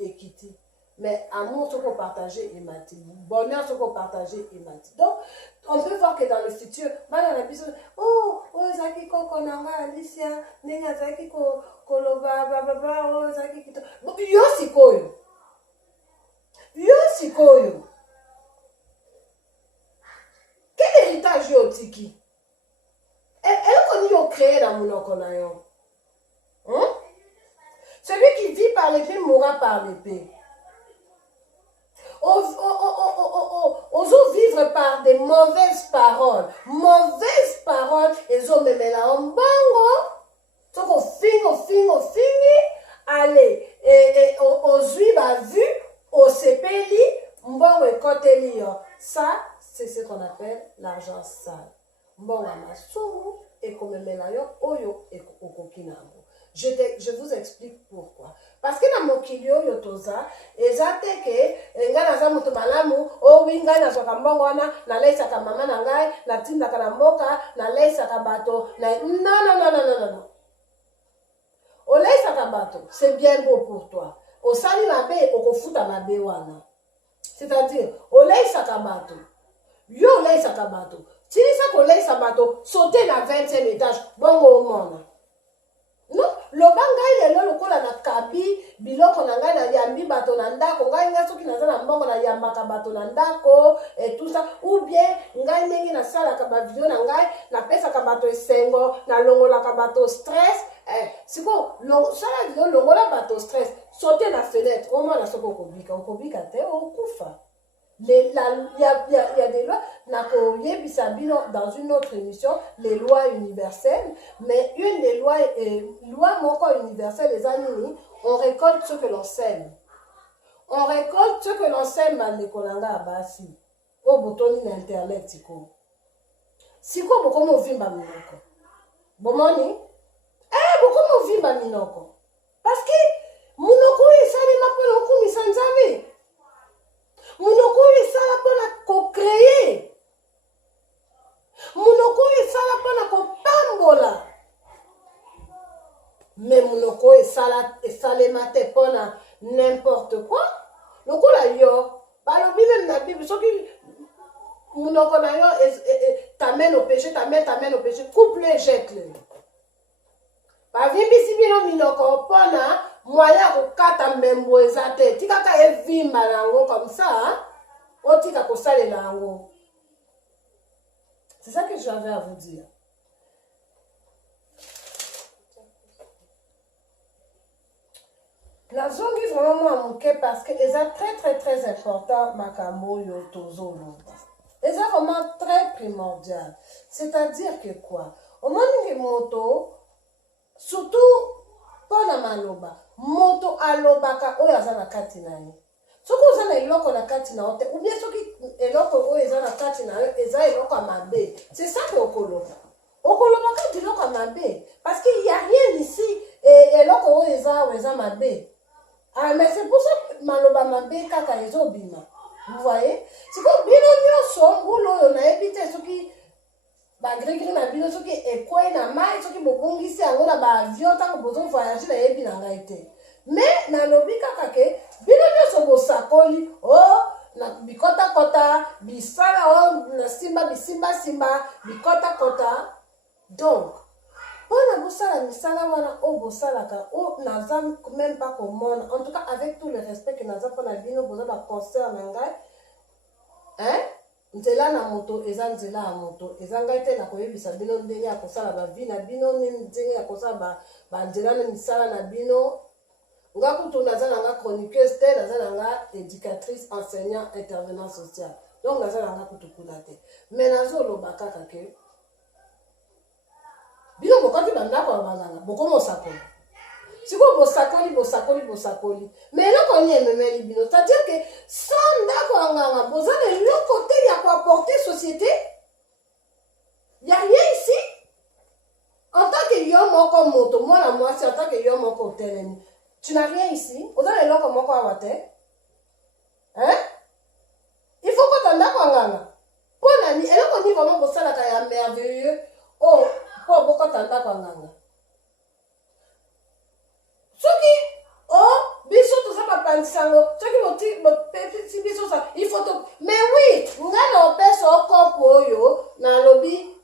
ekiti mais amour soki opartager emati bonheur soki opartager emati donc on peut voir que dans le futur bana na biso oyo ezalaki koko na nga Alicia ndenge azalaki koloba blablabla oyo ezalaki kito yo sikoyo quel héritage yo otiki eloko nini ocréé na monoko na yo Celui qui vit par l'épée mourra par l'épée. Osons vivre par des mauvaises paroles. Mauvaises paroles, ils ont même là en bango. Donc on finit. Allez, et on suit ma vue, on sepeli, mbongo et côté. Ça, c'est ce qu'on appelle l'argent sale. Mbongo amasungu et comme melayo oyo et okokinango. Je vous explique pourquoi. Parce que dans mon kilio yotoza, ezate ke nga naza moto malamu, o winga na soka mbongo na leisa ka mama na ngai, na tinda ka mboka, na leisa ka bato, na non. O leisa ka bato, c'est bien beau pour toi. O sali mabe, o kofuta mabe wana. C'est-à-dire, o leisa ka bato. Yo leisa ka bato. Tilisa ko leisa bato, sauter na 20e étage, bongo o mona. Non, loba ngai lelo lokola na kabi biloko na ngai na yambi bato na ndako ngai nga soki naza na mbongo na yambaka bato na ndako et tout ça ou bien ngai ndenge na sala ka ba video na ngai na pesa ka bato esengo na longola ka bato stress siko sala video longola bato stress sauter na fenêtre au moins na soko okobika te okufa. Il y a des lois, dans une autre émission, les lois universelles, mais une des lois universelles, les amis, on récolte ce que l'on sème. On récolte ce que l'on sème, Mandekolanga Abasi. Au bouton d'internet, Siko. Siko, beaucoup m'ont vu, Baminoko. Bomoni? Beaucoup m'ont vu, Baminoko. Parce que, Mounoko, il s'allait m'appeler un coup, mais sans jamais. Monoko esala pona ko-créer. Monoko esala pona ko-pambola. Mais monoko esalema te pona n'importe quoi. Lokola yo, balobi même na Bible, soki monoko na yo t'amène au péché, t'amène au péché, couple et jette-le. Bavimbi bino minoko pona moyen kokata mbembo ezate tikaka evimba nango comme ça otika kosalela nango. C'est ça que j'avais à vous dire. La zone est vraiment à manquer parce que c'est très important makambo yo tozo loba. C'est vraiment très primordial. C'est-à-dire que quoi? Au moment où moto surtout pona maloba moto alobaka oyo aza na kati na ye soki oza na eloko na kati na yo te ou bien soki eloko oyo eza na kati na yo eza eloko ya mabe, c'est ça que okolobaka biloko ya mabe parce qu'il y a rien ici eloko oyo eza mabe. Mais c'est pour ça que maloba mabe kaka ezobima, vous voyez. Siko bino nyonso mbula oyo nayebi te soki bagrégri na bino soki ekwe na mai soki bobongisi yango na baavion ntango bozo voyage na yebi na ngai te. Mais nalobi kaka ke bino nyonso bosakoli na bikotakota bisala na simba bikotakota. Donc mpona bosala misala wana oyo bosalaka oyo naza même pas komona, en tout cas avec tout le respect que naza mpona bino boza baconcert na ngai nzela na moto eza nzela ya moto eza ngai te na koyebisa bino ndenge ya kosala bavi na bino ndenge ya kosala banzela na misala na bino. Nga kutu naza na nga chroniqueuse te, naza na nga éducatrice, enseignant, intervenant social. Donc naza na nga kutu kuna te. Mais nazoloba kaka ke bino bokati bandako ya banganga bokomo osakoli. Siko bosakoli. Mais eloko ni ememeli bino. C'est-à-dire que sans ndako ya nganga boza na eloko te ya koapporter société. Il n'y a rien ici. En tant que yo moko moto, mwana mwasi en tant que yo moko telemi. Tu n'as rien ici. Oza na eloko moko awa te. Il faut que tu ndako ya nganga. Pona ni eloko ni vraiment bosalaka ya merveilleux. Oh, po boko ndako ya nganga. Soki biso toza bapandisango soki bopesi biso sa il faut mais oui nga na opesa okopo oyo na lobi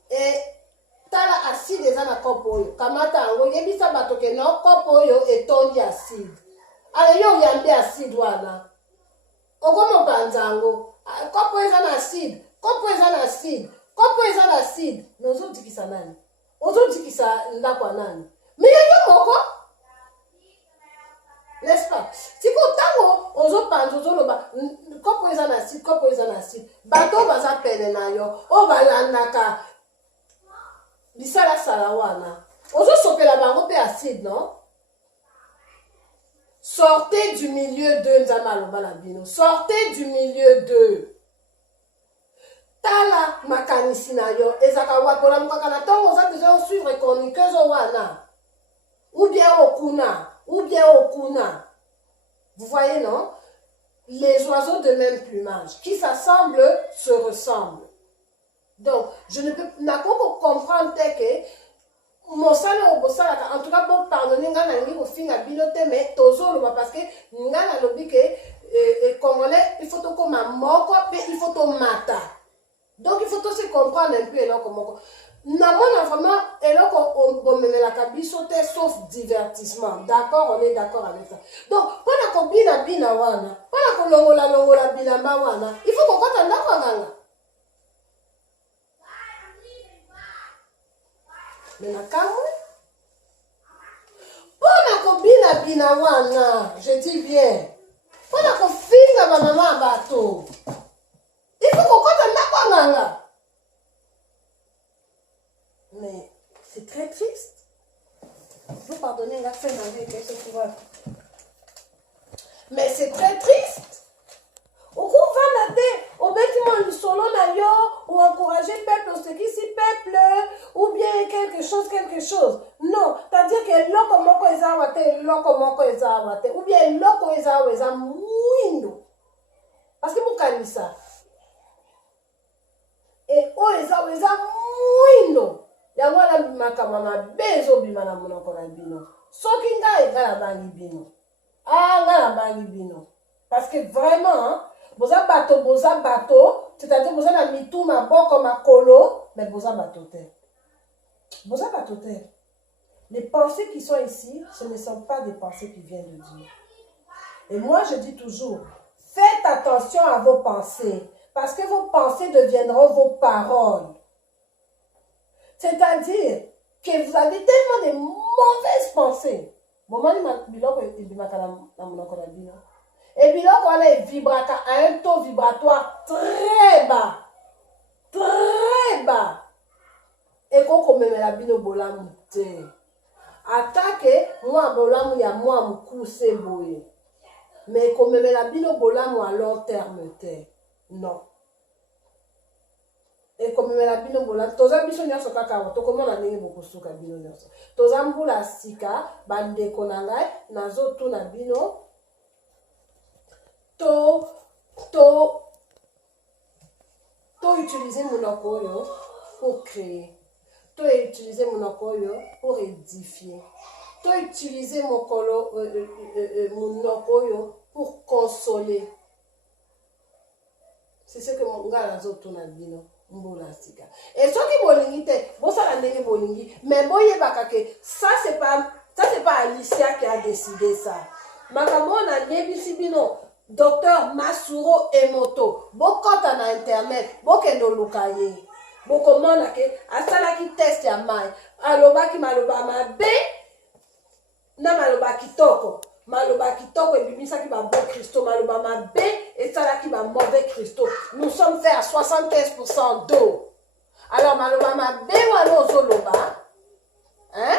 tala acide eza na kopo oyo kamata yango yebisa bato ke na kopo oyo etondi acide ale yo yambi acide wana okomopanza yango kopo eza na acide nozodikisa nani ozodikisa ndako ya nani mais yo moko n'est-ce pas? Si autant ozo panzo loba kopo eza na site kopo eza na site bato baza pene na yo o balandaka bisala sala wana ozo sopela bango pe acide non. Sortez du milieu de nzama aloba na bino, sortez du milieu de tala makanisi na yo ezaka wapola mukaka na tongo oza besoin suivre chroniqueuse wana ou bien okuna. Vous voyez, non? Les oiseaux de même plumage, qui s'assemblent, se ressemblent. Donc, je ne peux pas comprendre que mon salaire au en tout cas, pour pardonner, au fin à bilote, mais toujours, parce que ngana lobi que Congolais, il faut comme un moko, il faut tout mata. Donc, il faut tout se comprendre un peu, là, comment. Namona vraiment, et là, on met la cabisote, sauf divertissement. D'accord, on est d'accord avec ça. Donc, pendant qu'on bina wana, pendant qu'on longola bina wana, il faut qu'on compte en d'accord. Mais na kamwe, pendant qu'on bina wana, je dis bien, pendant qu'on finga ma maman bateau, il faut qu'on compte en d'accord. Mais c'est très triste. Vous pardonnez la fin mais c'est très triste. Au coup, au bâtiment du solo ou encourager peuple, ce qui si peuple, ou bien quelque chose. Non, c'est-à-dire que l'oko moko ezawate, ou bien l'oko eza mouindo. Parce que vous connaissez ça. Et oh eza mouindo. Yango na bimaka bezo bimana monoko na bino. Soki ngai ngala bangi bino. Ah ngala bangi bino. Parce que vraiment, boza bato, c'est-à-dire boza na mitu maboko makolo, mais boza bato te. Boza bato te. Les pensées qui sont ici, ce ne sont pas des pensées qui viennent de Dieu. Et moi je dis toujours, faites attention à vos pensées, parce que vos pensées deviendront vos paroles. C'est-à-dire que vous avez tellement de mauvaises pensées. Et biloko wana vibraka à un taux vibratoire très bas. Très bas. Et qu'on memela bino bolamu te. Attaque moi bolamu ya moi mukuse boye. Mais qu'on memela bino bolamu à long terme te. Non. Et comme la bino bola toza biso nyonso kaka to komona ndenge bokosuka bino nyonso toza mbula sika bandeko na ngai nazo tuna bino to utiliser monoko oyo pour créer, to utiliser monoko oyo pour édifier, to utiliser monoko oyo pour consoler. C'est ce que mon gars nazo tuna bino. Et ceux qui bolingi te, bon ça la ndenge bolingi, mais boye bakake, ça c'est pas Alicia qui a décidé ça. Makamona nebisi bino, docteur Masuro Emoto, bokota na internet, bokendo lukaye. Bokomona ke asala ki test ya mai, aloba ki maloba mabe na maloba kitoko. Maloba kitoko et bimisa ki ba bon Christo, maloba mabe et ça là qui va mauvais Christo. Nous sommes faits à 75% d'eau. Alors maloba mabe wano zoloba, hein?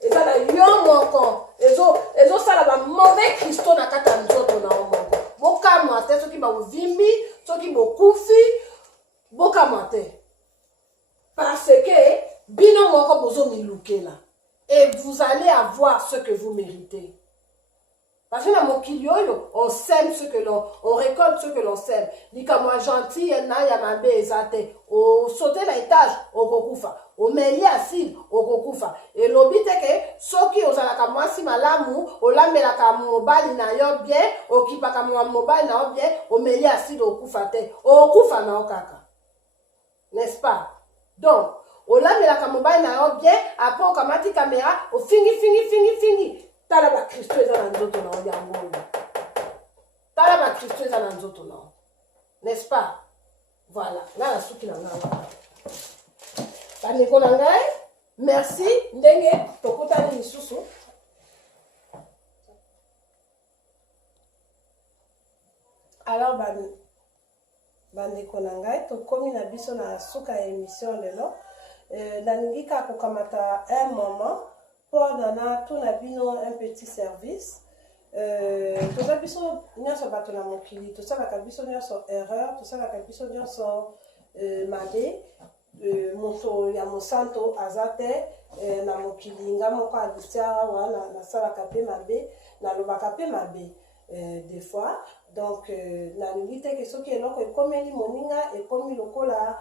Et ça là yon moko, ezo ça là ba mauvais Christo na kata nzoto na moko. Boka mwate so ki ba vimbi, so ki bokufi, boka mwate. Parce que bino moko bozo milukela et vous allez avoir ce que vous méritez. Parce que dans mon kilioyo, on sème ce que l'on, on récolte ce que l'on sème. Ni comme moi gentil, na ya mabe ezate. O sauter l'étage, o kokufa. O meli acide, o kokufa. Et l'obite que, soki ozalaka mwasi malamu, o lambelaka mobali na yo bien, o kipaka mobali na yo bien, o meli acide, o kufa te. O kufa na okaka. N'est-ce pas? Donc, o lambelaka mobali na yo bien, après o kamati caméra, o fingi. Talaba Christo eza na nzoto na yango. Talaba Christo eza na nzoto na. N'est-ce pas? Voilà. Là la souki na ngala. Bandeko na ngai, merci ndenge tokutani lisusu. Alors bandeko na ngai tokomi na biso na suka ya émission lelo nalingi kaka kokamata un moment mpo na tuna bino un petit service toza biso nyonso bato na mokili tosalaka biso nyonso erreur tosalaka biso nyonso mabe moto ya mosanto aza te na mokili nga moko Alicia awa nasalaka mpe mabe nalobaka mpe mabe des fois donc nalingi te ke soki eloko ekomeli moninga ekomi lokola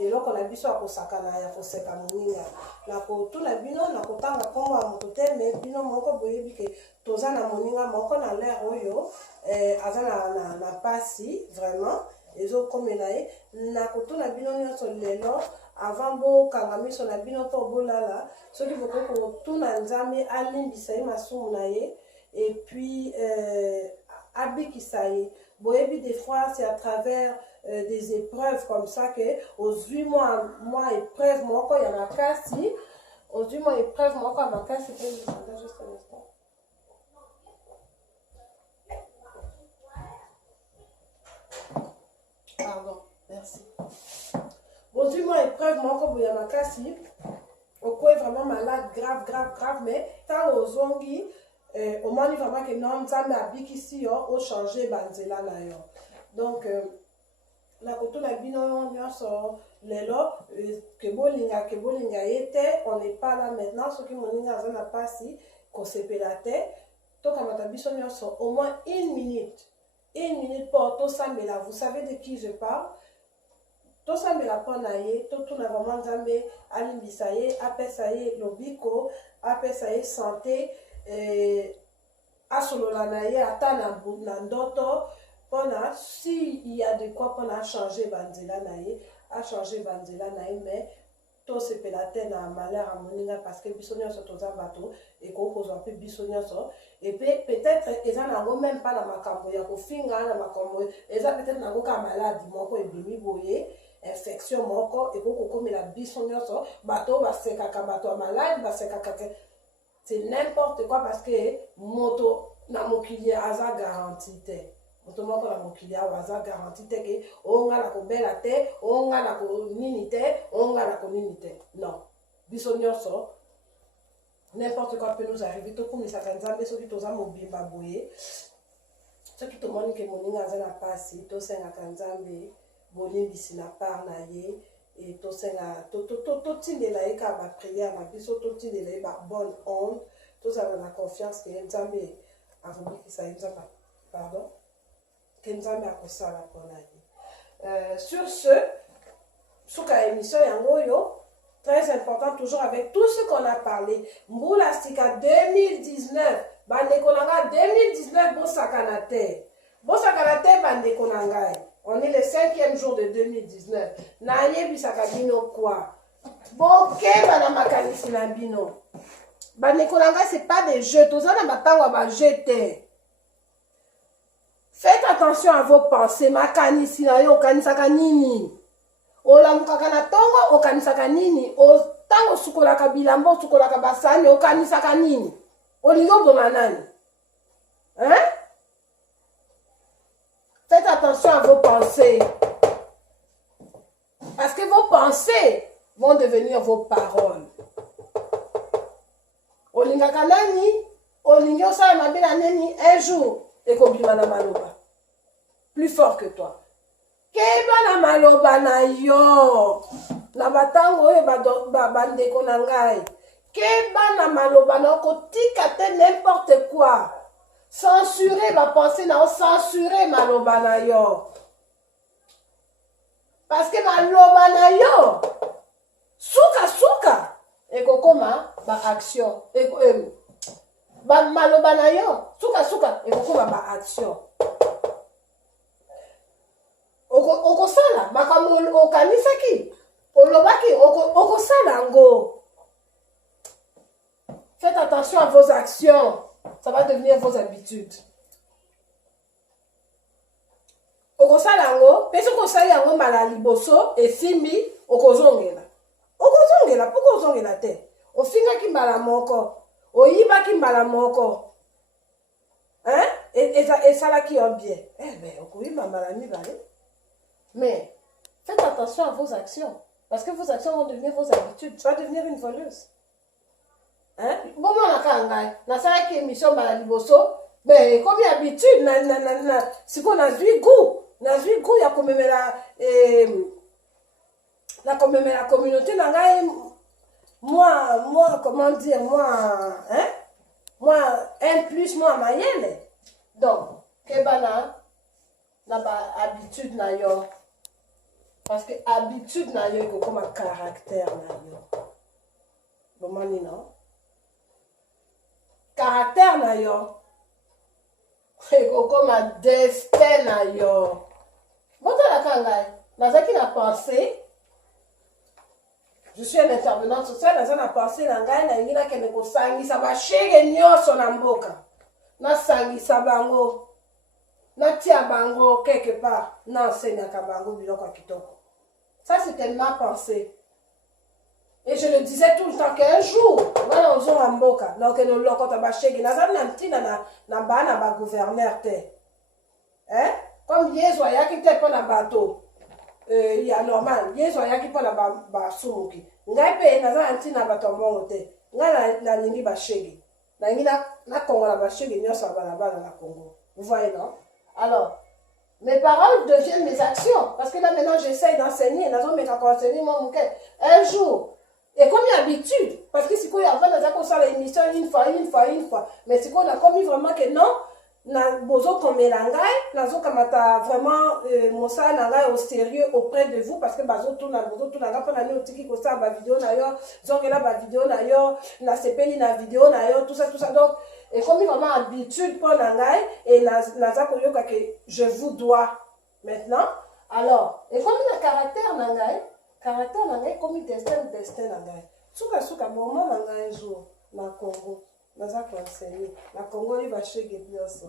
eloko na biso ya kosakana ya koseka moninga nakotuna bino nakotanga nkombo ya moto te me bino moko boyebi ke toza na moninga moko na lere oyo aza na pasi vraiment ezokomela ye nakotuna bino nyonso lelo avant bokanga miso na bino mpo bolala soki bokoki kotuna nzambe alimbisa ye masumu na ye et puis abikisa ye boyebi des fois c'est à travers des épreuves comme ça que ozwi moi épreuve moko ya makasi ozwi moi épreuve moko ya makasi pe juste un instant. Pardon, merci. Ozwi moi épreuve moko boya makasi okwe vraiment malade grave mais tant ozongi omoni vraiment que non nzambe abikisi yo ochange banzela na yo donc nakotuna bino nyonso lelo ke bolinga ye te on n'est pas là maintenant soki moninga aza na pasi kosepela te tokamata biso nyonso au moins une minute mpo tosambela. Vous savez de qui je parle? Tosambela mpo na ye totuna vraiment nzambe alimbisa ye apesa ye lobiko apesa ye santé asolola na ye ata na ndoto mpona si il y a de quoi mpona achange banzela na ye mais tosepela te na malheur ya moninga parce que biso nyonso toza bato ekoki kozwa mpe biso nyonso epe peut-être eza nango même mpa na makambo ya kofinga na makambo eza peut-être nango kaka maladi moko ebimi boye infection moko ekoki kokomela biso nyonso bato basekaka bato ya maladi basekaka c'est n'importe quoi parce que moto na mokili aza garanti te moto moko na mokili awa aza garanti te ke onga na kobela te onga na konini te non biso nyonso n'importe quoi peut nous arriver tokumisaka nzambe soki toza mobimba boye soki tomoni ke moninga aza na pasi tosengaka nzambe bolimbisi na part na ye et tosenga totindela ye kaka bapriere na biso totindela ye babonne onde tozala na confiance ke nzambe akobikisa ye nzambe pardon ke nzambe akosala mpona ye sur ce suka émission yango oyo très important toujours avec tout ce qu'on a parlé mbula sika 2019 bandeko na nga 2019 bosakana te bandeko na ngai. On est le 5e jour de 2019. Nayebisaka bino quoi? Bokeba na makanisi na bino. Bandeko na ngai c'est pas des jeux. Toza na batango ba jeter. Faites attention à vos pensées. Makanisi na yo okanisaka nini? Olamukaka na tongo okanisaka nini? Otango sukolaka bilambo sukolaka basani okanisaka nini? Olingo boma nani? Hein? Faites attention à vos pensées. Parce que vos pensées vont devenir vos paroles. Olingaka nani, olingi osala mabe na nani, un jour, ekobima na maloba. Plus fort que toi. Keba na maloba na yo. Na batango oyo bandeko na ngai. Keba na maloba na kotika te n'importe quoi. Censurer ma pensée, non, censurer ma loba na yo. Parce que ma loba na yo, suka, eko koma ba action, ba maloba na yo, suka, eko koma ba action. Oko sala, makambo okanisaki, olobaki, oko sala ngo. Faites attention à vos actions. Ça va devenir vos habitudes. Okosala yango, pesi okosala yango mbala liboso, efimbi, okozongela. Pourquoi ozongela te? Ofingaki mbala moko, oyibaki mbala moko. Hein? et ça là qui est bien. Eh bien, oui, maman l'a mis balai. Mais faites attention à vos actions. Parce que vos actions vont devenir vos habitudes. Tu vas devenir une voleuse. Hein? Bon, moi, na ça qui émission à liboso. Mais comme habitude, c'est qu'on a vu goût. On a vu goût, il y a quand même la communauté, moi, comment dire, hein? Moi, un plus, moi, Mayenne. Donc, kebana, n'a pas habitude na yo. Parce que habitude na yo, comme un caractère na yo. Comment ni non? Caractère na yo. Comme un destin na yo. Bon, la kangai, nazaki na pensée. Je suis une intervenante sociale, naza na pensée na ngai na ngina kende ko sangisa ba shege nyonso na mboka. Na sangisa bango. Na tia bango quelque part. Na enseigna bango biloko kitoko. Ça c'était ma pensée. Et je le disais tout le temps qu'un jour, voilà aux en mboka, donc nous loko ta ba shege naza na ntina na ba gouverneur te. Hein? Comme Yesu ayaki te po na bateau. Il y a normal Yesu ayaki po na ba sumuki. Ngai pe naza ntina ba tombongo te. Ngai na lingi ba shege. Na ngi na Congo na ba shege nyonso ba na Congo. Vous voyez non? Alors, mes paroles deviennent mes actions. Parce que là, maintenant, j'essaye d'enseigner. Un jour. Et comme habitude, parce que si on a fait l'émission une fois. Mais si on a commis vraiment que non, na bozo comme langai, nazo kamata vraiment mosa nangai au sérieux auprès de vous parce que bazo tout nanga pona ni otiki ko sa ba vidéo na yo, zongela ba vidéo na yo, na sepeli na vidéo na yo, tout ça donc et comme vraiment habitude pour nangai et naza ko yoka que je vous dois maintenant. Alors, et comme le caractère nangai comme destin nangai. Suka moment nangai un jour na Congo. Naza enseigner. La Congo, il va chez Gébios.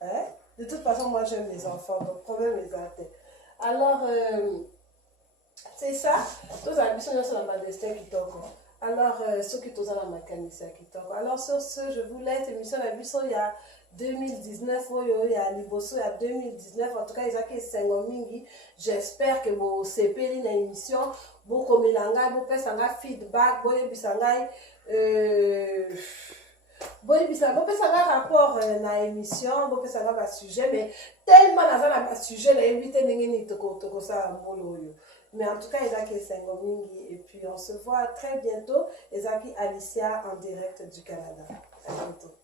Hein? De toute façon, moi, j'aime les enfants, donc problème les arrêter. Alors, c'est ça. Tous les habitudes sont dans ma destin qui toque. Alors, ceux qui sont dans ma mécanicien qui toque. Alors, sur ce, je vous laisse. Émission d'habitude, il y a 2019, il y a Liboso, il y a 2019. En tout cas, ils ont 5 mingi. J'espère que vous CP une émission. Vous comme l'anga, vous faites un feedback, vous bon, puis ça, ça un rapport na émission, bon, ça va sujet, mais tellement dans un sujet, là, éviter de toko ça mais en tout cas, ils ont 5 mingi et puis on se voit très bientôt. Ils ont Alicia en direct du Canada. À bientôt.